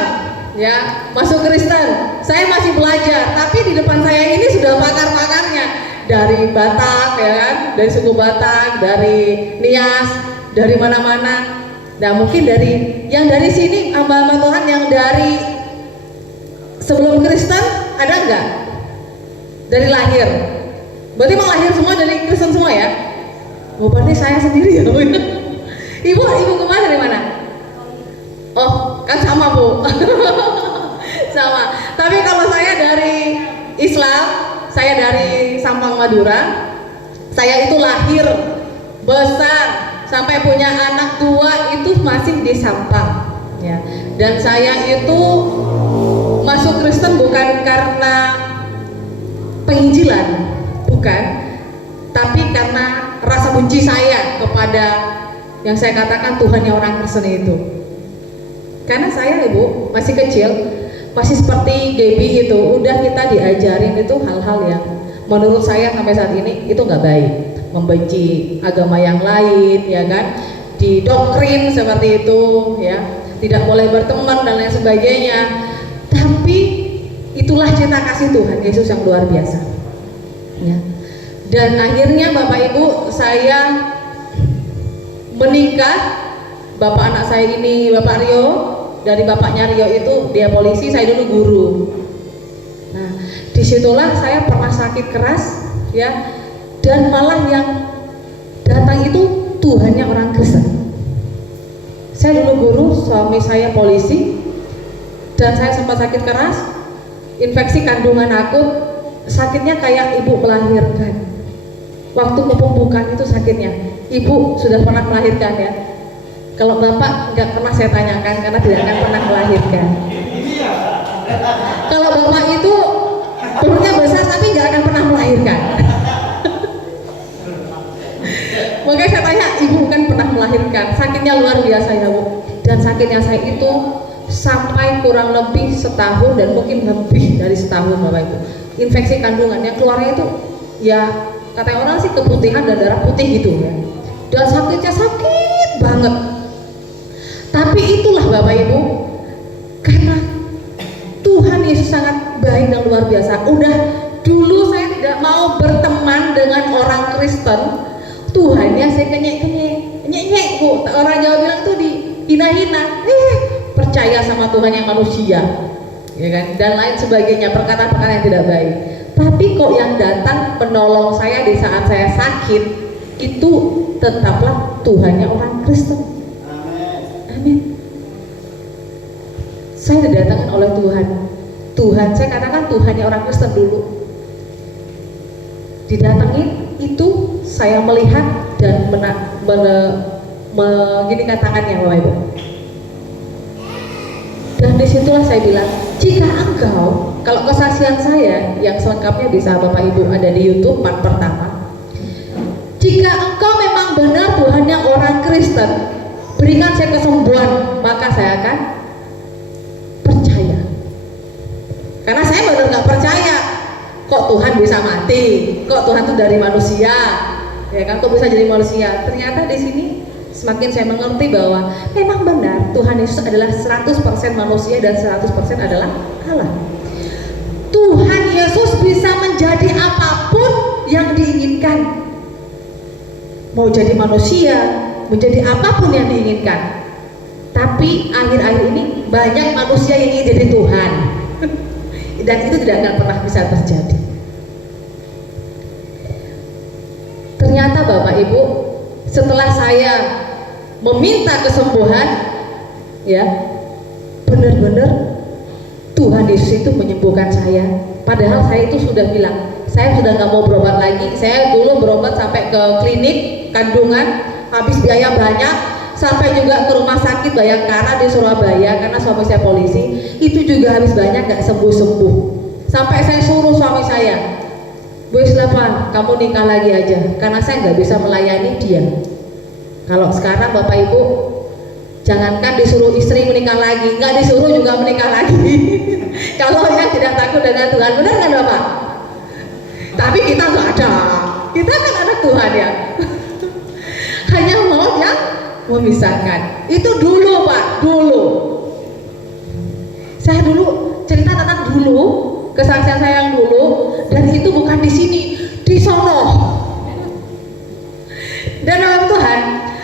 ya, masuk Kristen. Saya masih belajar, tapi di depan saya ini sudah pakar-pakarnya. Dari Batak, ya kan? Dari suku Batak, dari Nias, dari mana-mana. Nah, mungkin dari sini hamba-hamba Tuhan yang dari sebelum Kristen ada nggak? Dari lahir. Berarti mau lahir semua dari Kristen semua ya? Oh, berarti saya sendiri ya, Bu. Ibu kemana, dari mana? Oh, kan sama Bu. Sama. Tapi kalau saya dari Islam, saya dari Sampang Madura. Saya itu lahir, besar, sampai punya anak 2 itu masih di Sampang. Ya. Dan saya itu masuk Kristen bukan karena penginjilan, bukan, tapi karena rasa benci saya kepada yang saya katakan Tuhannya orang Kristen itu. Karena saya, Ibu, masih kecil, masih seperti Gaby itu, udah kita diajarin itu hal-hal yang menurut saya sampai saat ini itu nggak baik, membenci agama yang lain, ya kan, didoktrin seperti itu, ya, tidak boleh berteman dan lain sebagainya. Tapi itulah cinta kasih Tuhan Yesus yang luar biasa, ya. Dan akhirnya Bapak Ibu, saya menikah. Bapak anak saya ini, Bapak Rio, dari bapaknya Rio itu dia polisi, saya dulu guru. Nah, disitulah saya pernah sakit keras, ya, dan malah yang datang itu Tuhannya orang Kristen. Saya dulu guru, suami saya polisi, dan saya sempat sakit keras, infeksi kandungan akut, sakitnya kayak ibu melahirkan. Waktu pembukaan itu sakitnya, ibu sudah pernah melahirkan ya? Kalau bapak nggak pernah saya tanyakan karena tidak akan pernah melahirkan. Kalau bapak itu umurnya besar tapi nggak akan pernah melahirkan. Makanya saya tanya, ibu kan pernah melahirkan, sakitnya luar biasa ya Bu. Dan sakitnya saya itu sampai kurang lebih setahun dan mungkin lebih dari setahun Bapak Ibu. Infeksi kandungan yang keluarnya itu ya kata orang sih keputihan dan darah putih gitu ya. Dan sakitnya sakit banget. Tapi itulah Bapak Ibu, karena Tuhan Yesus sangat baik dan luar biasa. Udah dulu saya tidak mau berteman dengan orang Kristen, Tuhannya saya kenyek Bu. Orang Jawa bilang itu dihina-hina. Percaya sama Tuhan yang manusia, ya kan, dan lain sebagainya, perkataan-perkataan yang tidak baik. Tapi kok yang datang menolong saya di saat saya sakit itu tetaplah Tuhannya orang Kristen. Amin. Saya didatangkan oleh Tuhan. Tuhan, saya katakan Tuhannya orang Kristen dulu. Didatangin itu saya melihat dan mengginikan tangannya Bapak Ibu. Dan disitulah saya bilang, jika engkau, kalau kesaksian saya yang selengkapnya bisa Bapak Ibu ada di YouTube part pertama. Jika engkau memang benar Tuhannya orang Kristen, berikan saya kesembuhan, maka saya akan percaya. Karena saya benar nggak percaya, kok Tuhan bisa mati, kok Tuhan itu dari manusia, ya kan, kok bisa jadi manusia. Ternyata di sini semakin saya mengerti bahwa memang benar Tuhan Yesus adalah 100% manusia dan 100% adalah Allah. Tuhan Yesus bisa menjadi apapun yang diinginkan, mau jadi manusia, menjadi apapun yang diinginkan. Tapi akhir-akhir ini banyak manusia yang ingin jadi Tuhan dan itu tidak akan pernah bisa terjadi. Ternyata Bapak Ibu, setelah saya meminta kesembuhan, ya, benar-benar Tuhan Yesus itu menyembuhkan saya. Padahal saya itu sudah bilang, saya sudah nggak mau berobat lagi. Saya dulu berobat sampai ke klinik kandungan, habis biaya banyak, sampai juga ke rumah sakit Bayangkara di Surabaya karena suami saya polisi, itu juga habis banyak, nggak sembuh-sembuh. Sampai saya suruh suami saya, Bu Islava, kamu nikah lagi aja, karena saya nggak bisa melayani dia. Kalau sekarang Bapak Ibu, jangankan disuruh istri menikah lagi, nggak disuruh juga menikah lagi. Kalau yang tidak takut dengan Tuhan, benar kan Bapak? Tapi kita nggak ada, kita kan ada Tuhan ya. Hanya maut yang memisahkan. Itu dulu Pak, dulu. Saya dulu cerita tentang dulu, kesaksian saya yang dulu, dan itu bukan di sini, di sono. Dan dalam Tuhan,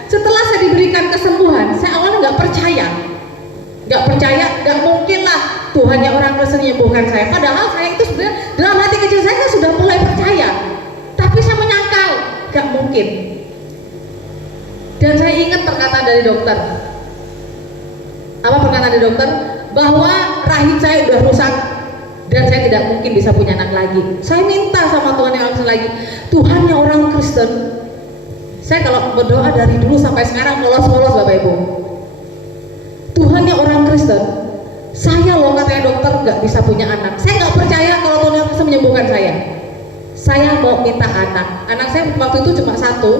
setelah saya diberikan kesembuhan, saya awalnya nggak percaya, nggak mungkin lah Tuhannya orang Kristen menyembuhkan saya. Padahal saya itu sebenarnya dalam hati kecil saya kan sudah mulai percaya, tapi saya menyangkal, nggak mungkin. Dan saya ingat perkataan dari dokter. Apa perkataan dari dokter? Bahwa rahim saya udah rusak dan saya tidak mungkin bisa punya anak lagi. Saya minta sama Tuhan yang Kristen lagi, Tuhannya orang Kristen. Saya kalau berdoa dari dulu sampai sekarang polos-polos Bapak Ibu. Tuhannya orang Kristen, Saya loh katanya dokter nggak bisa punya anak. Saya nggak percaya kalau Tuhan bisa menyembuhkan saya. Saya mau minta anak. Anak saya waktu itu cuma satu,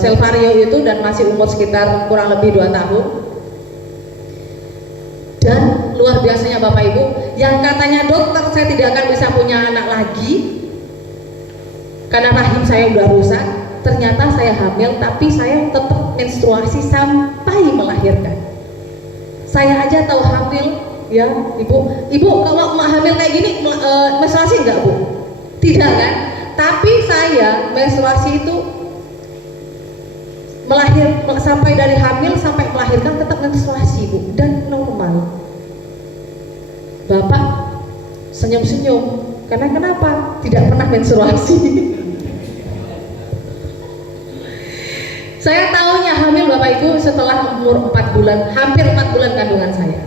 Selvario itu, dan masih umur sekitar kurang lebih 2 tahun. Dan luar biasanya Bapak Ibu, yang katanya dokter saya tidak akan bisa punya anak lagi karena rahim saya udah rusak, ternyata saya hamil tapi saya tetap menstruasi sampai melahirkan. Saya aja tahu hamil, ya ibu kalau hamil kayak gini menstruasi enggak Bu? Tidak kan? Tapi saya menstruasi itu sampai dari hamil sampai melahirkan tetap menstruasi Bu, dan normal. Bapak senyum-senyum karena kenapa? Tidak pernah menstruasi. Saya tahunya hamil Bapak Ibu setelah umur 4 bulan, hampir 4 bulan kandungan saya.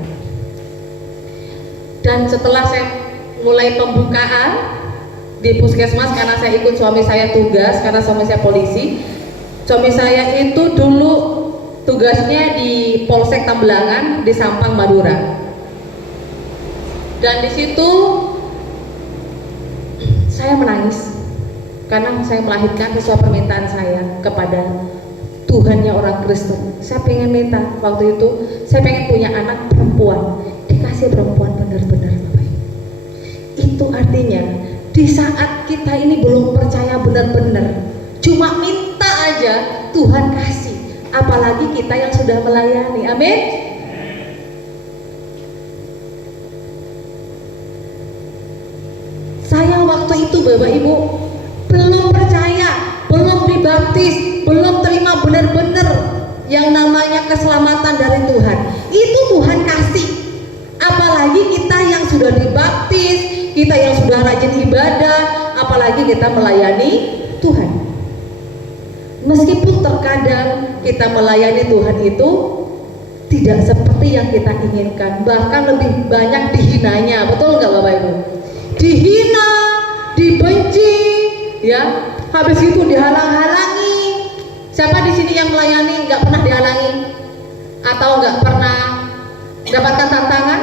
Dan setelah saya mulai pembukaan di puskesmas, karena saya ikut suami saya tugas, karena suami saya polisi. Suami saya itu dulu tugasnya di Polsek Tambelangan di Sampang, Madura. Dan di situ saya menangis karena saya melahirkan sesuai permintaan saya kepada Tuhannya orang Kristen. Saya pengen minta waktu itu, saya pengen punya anak perempuan, dikasih perempuan benar-benar Bapak Ibu. Itu artinya di saat kita ini belum percaya benar-benar, cuma minta aja Tuhan kasih, apalagi kita yang sudah melayani. Amin. Saya waktu itu Bapak Ibu belum percaya, belum dibaptis, belum terima benar-benar yang namanya keselamatan dari Tuhan. Itu Tuhan kasih. Apalagi kita yang sudah dibaptis, kita yang sudah rajin ibadah, apalagi kita melayani Tuhan. Meskipun terkadang kita melayani Tuhan itu tidak seperti yang kita inginkan, bahkan lebih banyak dihinanya, betul nggak Bapak Ibu? Dihina, dibenci, ya, habis itu dihalang-halangi. Siapa di sini yang melayani nggak pernah dihalangi atau nggak pernah dapatkan tantangan?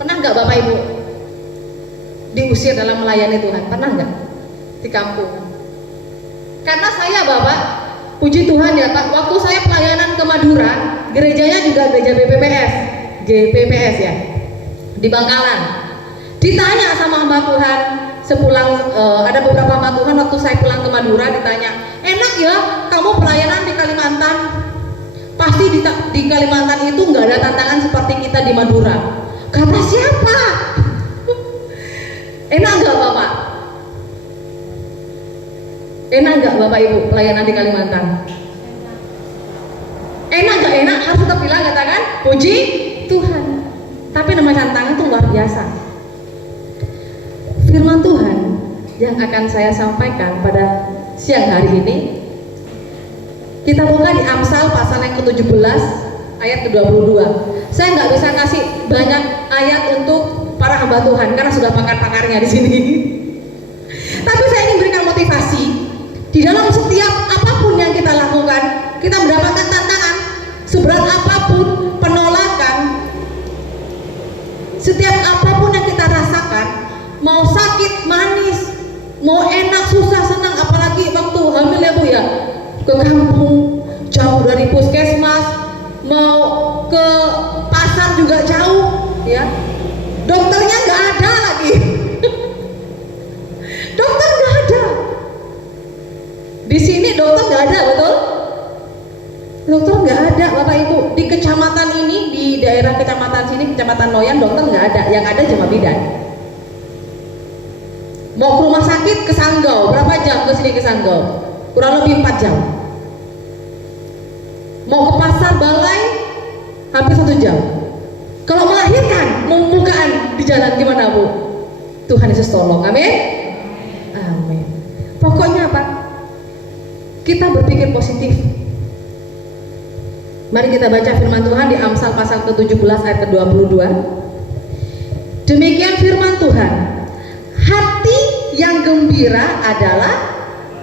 Pernah nggak Bapak Ibu diusir dalam melayani Tuhan? Pernah nggak di kampung? Karena saya Bapak, puji Tuhan ya Pak, waktu saya pelayanan ke Madura, gerejanya juga gereja GPPS ya, di Bangkalan. Ditanya sama hamba Tuhan sepulang, ada beberapa hamba Tuhan waktu saya pulang ke Madura ditanya, enak ya kamu pelayanan di Kalimantan, pasti di Kalimantan itu nggak ada tantangan seperti kita di Madura. Kata siapa? Enak nggak Bapak? Enak nggak Bapak Ibu pelayanan di Kalimantan? Enak nggak enak? Harus tetap bilang katakan puji Tuhan. Tapi nama tantangan itu luar biasa. Firman Tuhan yang akan saya sampaikan pada siang hari ini, kita buka di Amsal pasal yang ke-17 ayat ke-22. Saya nggak bisa kasih banyak ayat untuk para hamba Tuhan karena sudah pakar-pakarnya di sini. Tapi saya ingin berikan motivasi di dalam setiap apapun yang kita lakukan, kita mendapatkan tantangan seberat apapun, penolakan, setiap apapun yang kita rasakan, mau sakit, manis, mau enak, susah, senang, apalagi waktu hamil ya Bu ya, ke kampung, jauh dari puskesmas, mau ke pasar juga jauh ya, dokternya nggak ada lagi. Dokter nggak ada di sini, dokter nggak ada, betul? Dokter nggak ada Bapak Ibu, di kecamatan ini, di daerah kecamatan sini, kecamatan Noyan, dokter nggak ada, yang ada cuma bidan. Mau ke rumah sakit ke Sanggau, berapa jam ke sini ke Sanggau? Kurang lebih 4 jam. Mau ke pasar Balai hampir 1 jam. Kalau melahirkan, membukaan di jalan gimana Bu? Tuhan Yesus tolong, amin. Amin. Pokoknya apa? Kita berpikir positif. Mari kita baca firman Tuhan di Amsal pasal ke-17 ayat ke-22. Demikian firman Tuhan. Hati yang gembira adalah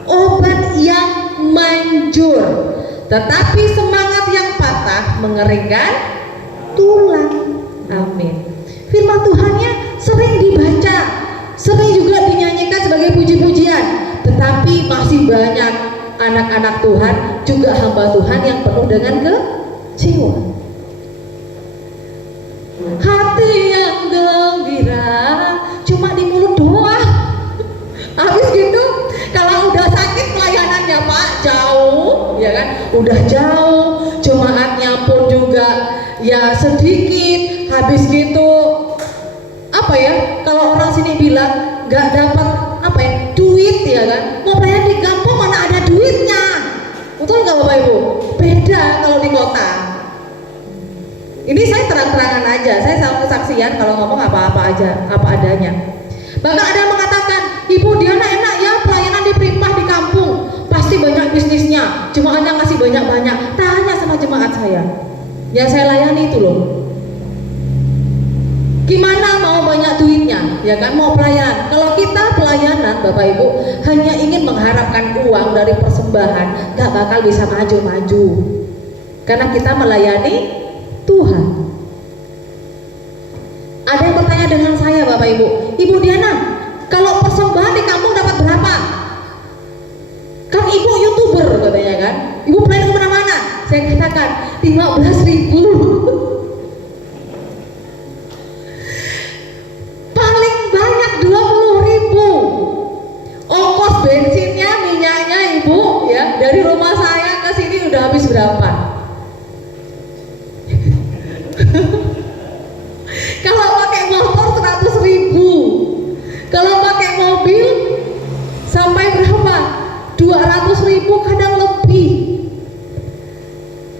obat yang manjur, tetapi semangat yang patah mengeringkan tulang. Amin. Firman Tuhannya sering dibaca, sering juga dinyanyikan sebagai puji-pujian, tetapi masih banyak anak-anak Tuhan, juga hamba Tuhan yang penuh dengan kecewa. Hati yang gembira cuma di mulut doang. Habis gitu, kalau udah sakit pelayanannya Pak jauh, ya kan? Udah jauh, jemaatnya pun juga ya sedikit. Habis gitu, apa ya? Kalau orang sini bilang nggak dapat apa ya? Duit, ya kan? Mau pelayan di kampung mana ada duitnya? Betul nggak Bapak Ibu? Beda kalau di kota. Ini saya terang-terangan aja, saya sama kesaksian kalau ngomong apa-apa aja, apa adanya. Bahkan ada yang mengatakan, Ibu Diana enak ya pelayanan di Pripah di kampung, pasti banyak bisnisnya, jemaatnya ngasih banyak-banyak. Tanya sama jemaat saya, yang saya layani itu loh. Gimana mau banyak duitnya, ya kan, mau pelayanan. Kalau kita pelayanan Bapak Ibu hanya ingin mengharapkan uang dari persembahan, gak bakal bisa maju-maju. Karena kita melayani Tuhan. Ada yang bertanya dengan saya Bapak Ibu, Ibu Diana, kalau persembahan di kampung dapat berapa? Kan Ibu YouTuber katanya kan, Ibu pelayan kemana-mana. Saya katakan 15.000. Paling banyak 20.000. Ongkos bensinnya, minyaknya Ibu ya, dari rumah saya ke sini udah habis berapa? Kalau pakai motor 100.000, kalau pakai mobil sampai berapa? 200.000 kadang lebih.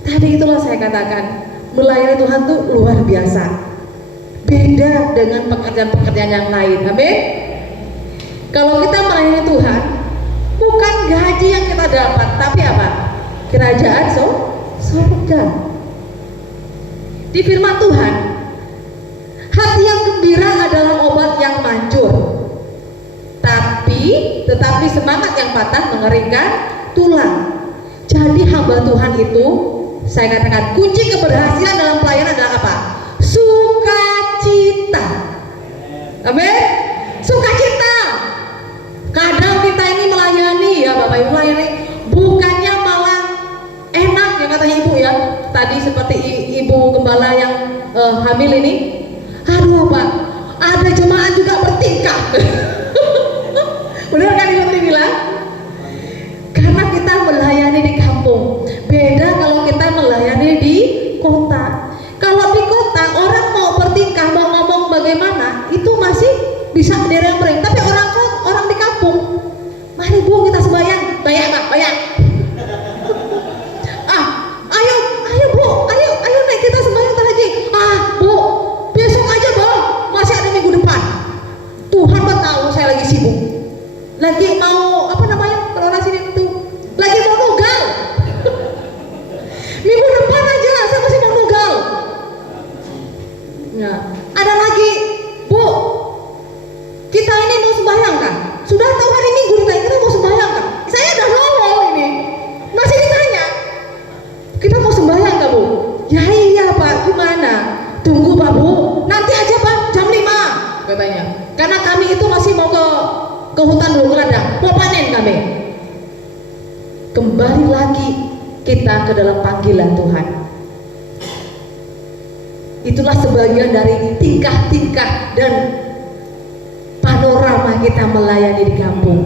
Tadi itulah saya katakan, melayani Tuhan tuh luar biasa, beda dengan pekerjaan-pekerjaan yang lain. Amin. Kalau kita melayani Tuhan, bukan gaji yang kita dapat, tapi apa? Kerajaan surga. Di firman Tuhan, hati yang gembira adalah obat yang manjur, tetapi semangat yang patah mengeringkan tulang. Jadi hamba Tuhan itu, saya katakan, kunci keberhasilan dalam pelayanan adalah apa? Sukacita. Amin. Sukacita. Kadang kita ini melayani ya Bapak Ibu, melayani bukannya malah enak ya kata Ibu ya. Tadi seperti Ibu Gembala yang hamil ini, aduh Pak, ada jemaat juga bertingkah. Benar kan Ibu tadi bilang? Karena kita melayani di kampung, beda kalau kita melayani di kota. Kalau di kota orang mau bertingkah, mau ngomong bagaimana, itu masih bisa dereng-dereng. Tapi orang di kampung, mari Bu kita sembahyang, bayar Pak, bayar. Ayo Bu, ayo naik kita sembahyang lagi. Bu, besok aja Bang, masih ada minggu depan. Tuhan Pak tahu saya lagi sibuk. Lagi mau apa namanya kalau orang sini itu lagi mau nugal. Minggu depan aja saya masih mau nugal. Nah, ada lagi Bu, kita ini mau sembahyang kan? Sudah tahu hari Minggu kita mau sembahyang kan? Saya udah nongol ini masih ditanya kita mau sembahyang nggak Bu? Ya iya Pak, gimana? Tunggu Pak Bu, nanti aja Pak jam 5 katanya. Karena kami itu masih mau ke hutan dulu, ke ladang, mau panen kami. Kembali lagi kita ke dalam panggilan Tuhan. Itulah sebagian dari tingkah-tingkah dan panorama kita melayani di kampung.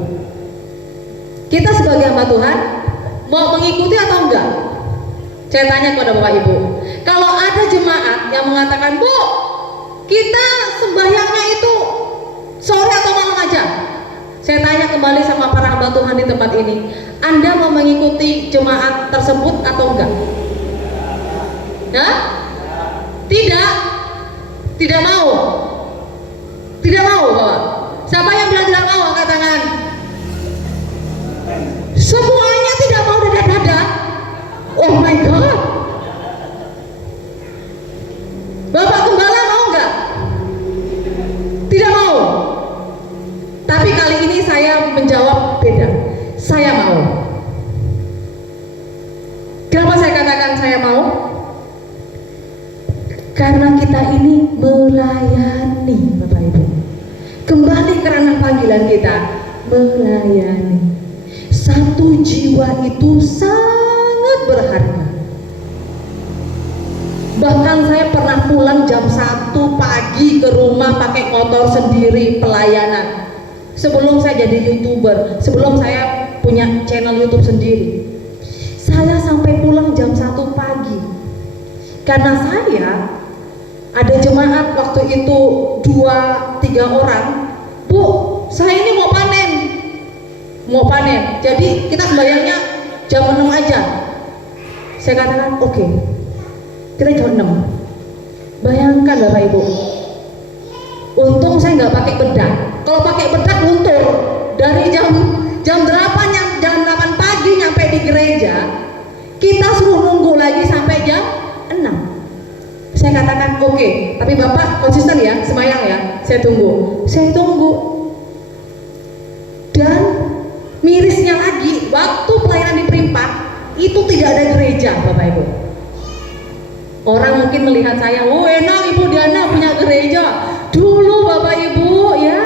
Kita sebagai hamba Tuhan mau mengikuti atau enggak? Saya tanya kepada Bapak Ibu, kalau ada jemaat yang mengatakan, Bu, kita sembahyangnya itu sore atau malam aja. Saya tanya kembali sama para hamba Tuhan di tempat ini, Anda mau mengikuti jemaat tersebut atau enggak? Ya? Tidak mau. Tidak mau, Bapak. Siapa yang bilang tidak mau? Angkat tangan. Semuanya tidak mau dada-dada. Oh my God. Bapak Gembala mau enggak? Tidak mau. Tapi kali ini saya menjawab beda. Saya mau. Kenapa saya katakan saya mau? Karena panggilan kita, melayani. Satu jiwa itu sangat berharga. Bahkan saya pernah pulang jam 1 pagi ke rumah pakai motor sendiri pelayanan. Sebelum saya jadi YouTuber, sebelum saya punya channel YouTube sendiri, saya sampai pulang jam 1 pagi. Karena saya ada jemaat waktu itu 2-3 orang, Bu, saya ini mau panen. Jadi kita sembahyangnya jam 6 aja. Saya katakan oke, kita jam 6. Bayangkan Bapak Ibu, untung saya nggak pakai bedak. Kalau pakai bedak luntur. Dari jam 8 pagi nyampe di gereja, kita suruh nunggu lagi sampai jam 6. Saya katakan oke, tapi Bapak konsisten ya, sembahyang ya. Saya tunggu. Dan mirisnya lagi, waktu pelayanan di Perimpat itu tidak ada gereja, Bapak Ibu. Orang mungkin melihat saya, oh enak Ibu Diana punya gereja. Dulu Bapak Ibu ya,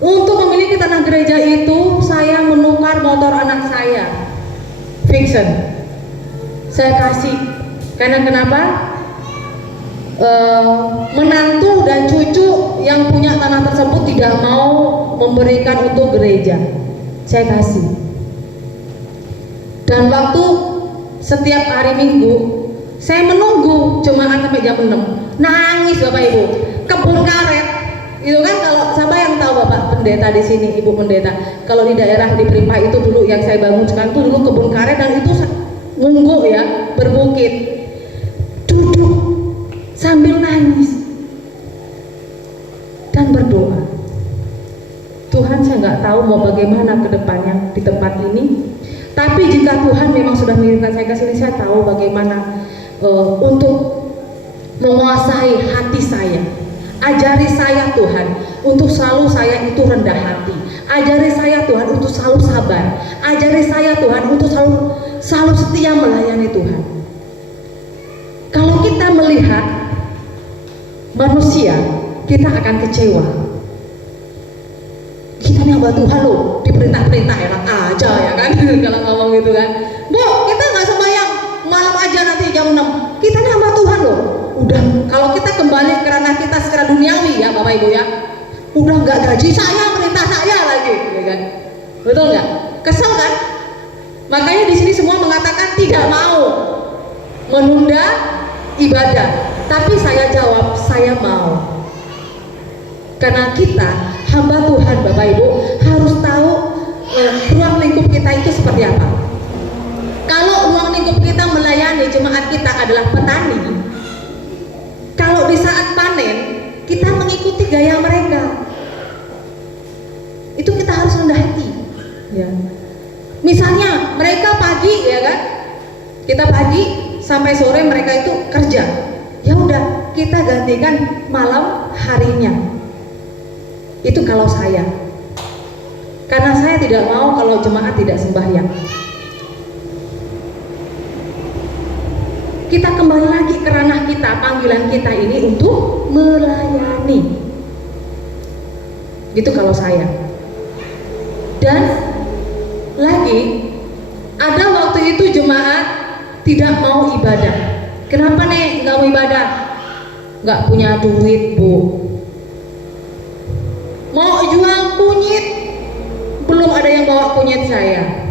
untuk memiliki tanah gereja itu saya menukar motor anak saya, Vixen. Saya kasih, karena kenapa? Menantu dan cucu yang punya tanah tersebut tidak mau memberikan untuk gereja. Saya kasih. Dan waktu setiap hari Minggu saya menunggu jemaat sampai jam 6. Nangis Bapak Ibu. Kebun karet itu kan, kalau siapa yang tahu Bapak pendeta di sini, Ibu pendeta, kalau di daerah di Perimpat itu dulu yang saya bangun sekarang itu dulu kebun karet, dan itu munggu ya, berbukit. Duduk sambil nangis dan berdoa. Tuhan, saya nggak tahu mau bagaimana ke depannya di tempat ini, tapi jika Tuhan memang sudah mengirimkan saya ke sini, saya tahu bagaimana untuk menguasai hati saya. Ajari saya Tuhan untuk selalu saya itu rendah hati. Ajari saya Tuhan untuk selalu sabar. Ajari saya Tuhan untuk selalu setia melayani Tuhan. Kalau kita melihat manusia, kita akan kecewa. Kita ini hamba Tuhan loh, diperintah-perintah enak aja ya kan. Kalau ngomong gitu kan, Bu, kita nggak sembahyang malam aja nanti jam 6. Kita ini hamba Tuhan loh. Udah, kalau kita kembali ke ranah kita secara duniawi ya Bapak Ibu ya, udah nggak gaji saya, perintah saya lagi, ya kan? Betul nggak? Kesel kan? Makanya di sini semua mengatakan tidak mau menunda ibadah, tapi saya jawab saya mau. Karena kita hamba Tuhan Bapak Ibu harus tahu ruang lingkup kita itu seperti apa. Kalau ruang lingkup kita melayani jemaat kita adalah petani, kalau di saat panen kita mengikuti gaya mereka, itu kita harus rendah hati ya. Misalnya mereka pagi ya kan, kita pagi sampai sore mereka itu kerja, ya udah kita gantikan malam harinya. Itu kalau saya, karena saya tidak mau kalau jemaat tidak sembahyang. Kita kembali lagi ke ranah kita, panggilan kita ini untuk melayani. Gitu kalau saya. Dan lagi ada waktu itu jemaat tidak mau ibadah. Kenapa nih nggak mau ibadah? Nggak punya duit, Bu. Mau jual kunyit, belum ada yang bawa kunyit saya.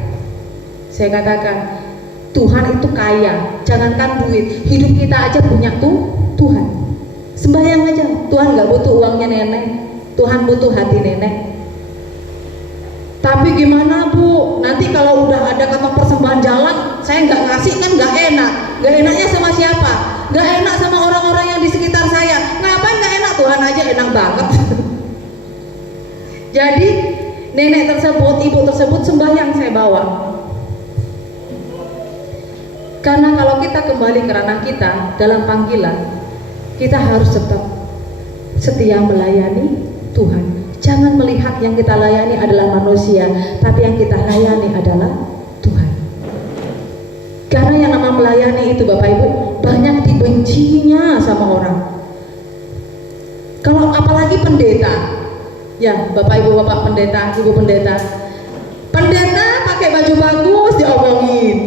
Saya katakan, Tuhan itu kaya, jangankan duit, hidup kita aja punya Tuhan. Sembahyang aja, Tuhan nggak butuh uangnya nenek, Tuhan butuh hati nenek. Tapi gimana Bu, nanti kalau udah ada kantong persembahan jalan, saya nggak ngasih kan nggak enak. Nggak enaknya sama siapa? Nggak enak sama orang-orang yang di sekitar saya. Ngapain nggak enak? Tuhan aja enak banget. Jadi nenek tersebut, ibu tersebut sembahyang saya bawa. Karena kalau kita kembali ke ranah kita dalam panggilan, kita harus tetap setia melayani Tuhan. Jangan melihat yang kita layani adalah manusia, tapi yang kita layani adalah Tuhan. Karena yang nama melayani itu Bapak Ibu banyak dibencinya sama orang. Kalau apalagi pendeta, Ya, Bapak Ibu, Bapak Pendeta, Ibu Pendeta. Pendeta pakai baju bagus diomongin.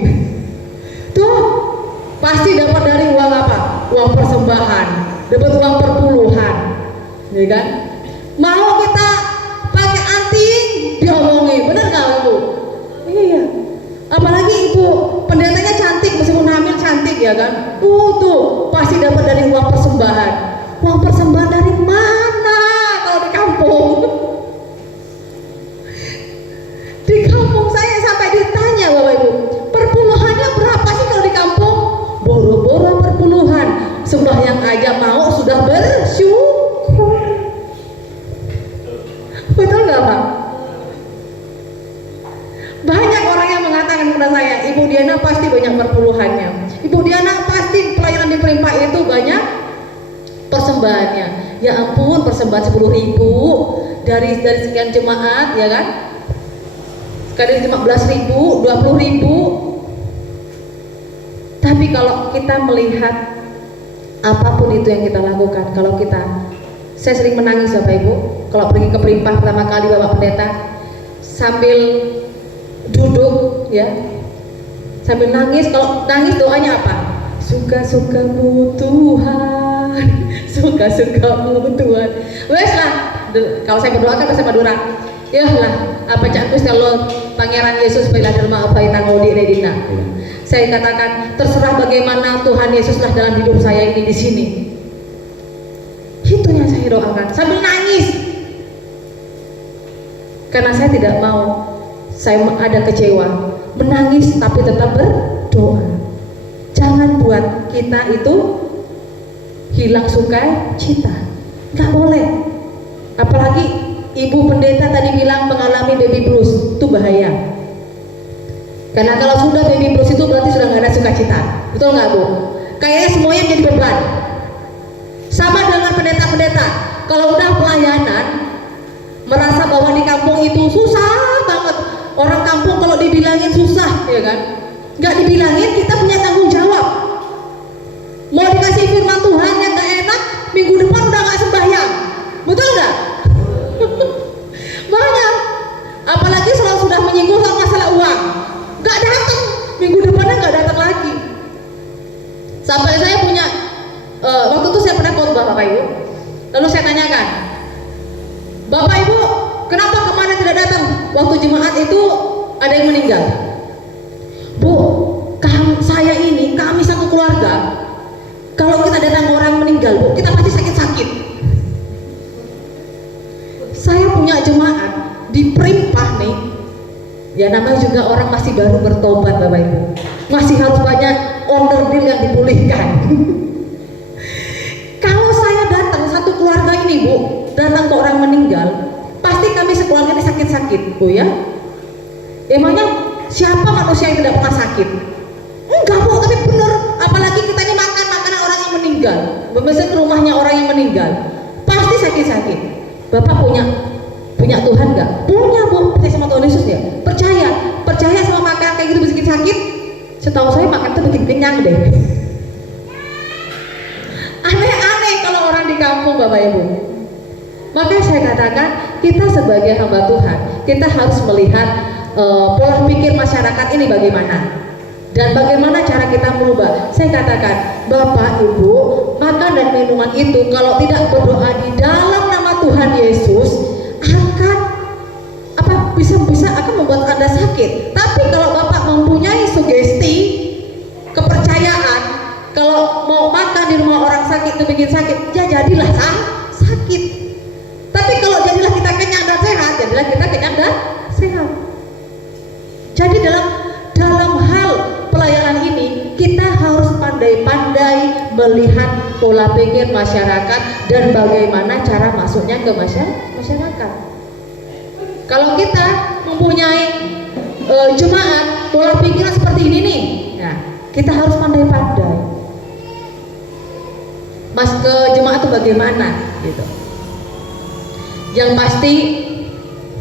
Tuh, pasti dapat dari uang apa? Uang persembahan, dapat uang perpuluhan. Ya kan? Mau kita pakai anting diomongin, bener nggak Ibu? Iya. Apalagi Ibu pendetanya cantik, meskipun hamil cantik ya kan? Tuh pasti dapat dari uang persembahan. Uang persembahan dari mana kalau di kampung? Di kampung saya sampai ditanya Bapak Ibu, perpuluhannya berapa sih kalau di kampung? Boro-boro perpuluhan. Sembahyang aja mau sudah bersyukur. Betul nggak Pak? Banyak orang yang mengatakan kepada saya, Ibu Diana pasti banyak perpuluhannya. Ibu Diana pasti pelayanan di Perimpa itu banyak persembahannya. Ya ampun, persembahan 10.000 dari sekian jemaat, ya kan? Sekali 15.000, 20.000. Tapi kalau kita melihat apapun itu yang kita lakukan, saya sering menangis Bapak Ibu, kalau pergi ke Perimpa pertama kali Bapak Pendeta, sambil duduk ya, sambil nangis. Kalau nangis doanya apa? Suka-sukamu Tuhan, suka-sukamu Tuhan. Wes lah, kalau saya berdoa kan bahasa Madura. Ya lah, apa cak Gusti Allah Pangeran Yesus bila derma apa itangodi redina. Saya katakan terserah bagaimana Tuhan Yesuslah dalam hidup saya ini di sini. Itu yang saya doakan sambil nangis. Karena saya tidak mau saya ada kecewa, menangis tapi tetap berdoa. Jangan buat kita itu hilang sukacita, nggak boleh. Apalagi Ibu Pendeta tadi bilang mengalami baby blues, itu bahaya. Karena kalau sudah baby blues itu berarti sudah nggak ada sukacita, betul nggak Bu? Kayaknya semuanya menjadi beban. Sama dengan pendeta-pendeta, kalau udah pelayanan merasa bahwa di kampung itu susah banget. Orang kampung kalau dibilangin susah, ya kan? Nggak dibilangin, kita punya tanggung jawab. Mau dikasih firman Tuhan yang nggak enak, minggu depan udah nggak sembahyang, betul nggak? Banyak. Apalagi kalau sudah menyinggung soal masalah uang, nggak datang, minggu depannya nggak datang lagi. Sampai saya punya, waktu itu saya pernah khotbah Bapak Ibu, lalu saya tanyakan, Bapak Ibu, kenapa kemarin tidak datang? Waktu jemaat itu ada yang meninggal. Bu, saya ini, kami satu keluarga, kalau kita datang orang meninggal, Bu, kita pasti sakit-sakit. Saya punya jemaat di Perimpah nih, ya namanya juga orang masih baru bertobat Bapak Ibu, masih harus banyak onderdil yang dipulihkan. Kalau saya datang satu keluarga ini Bu, datang ke orang meninggal, pasti kami sekeluarga ini sakit-sakit Bu ya. Emangnya siapa manusia yang tidak pernah sakit? Enggak Bu, tapi bener. Apalagi kita ini makan makanan orang yang meninggal, biasanya ke rumahnya orang yang meninggal, pasti sakit-sakit. Bapak punya Tuhan nggak? Punya Bu, percaya sama Tuhan Yesus ya? Percaya sama makan kayak gitu bikin sakit? Setahu saya makan itu bikin kenyang deh. Aneh-aneh kalau orang di kampung Bapak Ibu. Makanya saya katakan kita sebagai hamba Tuhan, kita harus melihat pola pikir masyarakat ini bagaimana dan bagaimana cara kita merubah. Saya katakan Bapak Ibu, makan dan minuman itu kalau tidak berdoa di dalam nama Tuhan Yesus bisa akan membuat Anda sakit. Tapi kalau Bapak mempunyai sugesti, kepercayaan, kalau mau makan di rumah orang sakit itu bikin sakit, ya jadilah sakit. Tapi kalau jadilah kita kenyang dan sehat, jadilah kita kenyang dan sehat. Jadi dalam hal pelayanan ini kita harus pandai-pandai melihat pola pikir masyarakat dan bagaimana cara masuknya ke masyarakat. Kalau kita mempunyai jemaat pola pikiran seperti ini nih, nah kita harus pandai-pandai. Mas ke jemaat itu bagaimana gitu. Yang pasti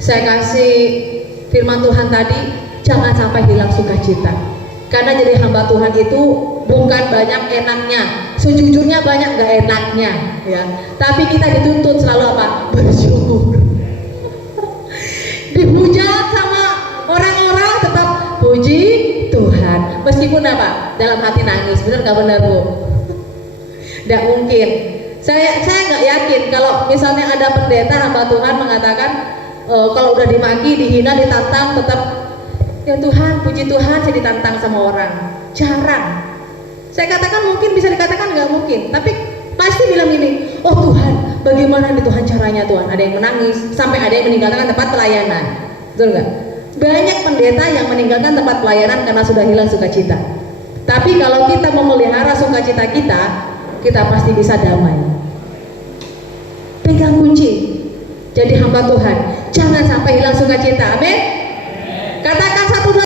saya kasih firman Tuhan tadi, jangan sampai hilang sukacita. Karena jadi hamba Tuhan itu bukan banyak enaknya, sejujurnya banyak gak enaknya ya. Tapi kita dituntut selalu apa? Bersyukur. meskipun apa? Dalam hati nangis, benar nggak benar Bu? Nggak mungkin. Saya nggak yakin kalau misalnya ada pendeta hamba Tuhan mengatakan kalau udah dimaki, dihina, ditantang tetap ya Tuhan, puji Tuhan saya ditantang sama orang. Jarang. Saya katakan mungkin, bisa dikatakan nggak mungkin, tapi pasti bilang ini, oh Tuhan, bagaimana nih Tuhan caranya Tuhan? Ada yang menangis, sampai ada yang meninggalkan tempat pelayanan, betul nggak? Banyak pendeta yang meninggalkan tempat pelayanan karena sudah hilang sukacita. Tapi kalau kita memelihara sukacita kita pasti bisa damai. Pegang kunci, jadi hamba Tuhan. Jangan sampai hilang sukacita. Amin. Katakan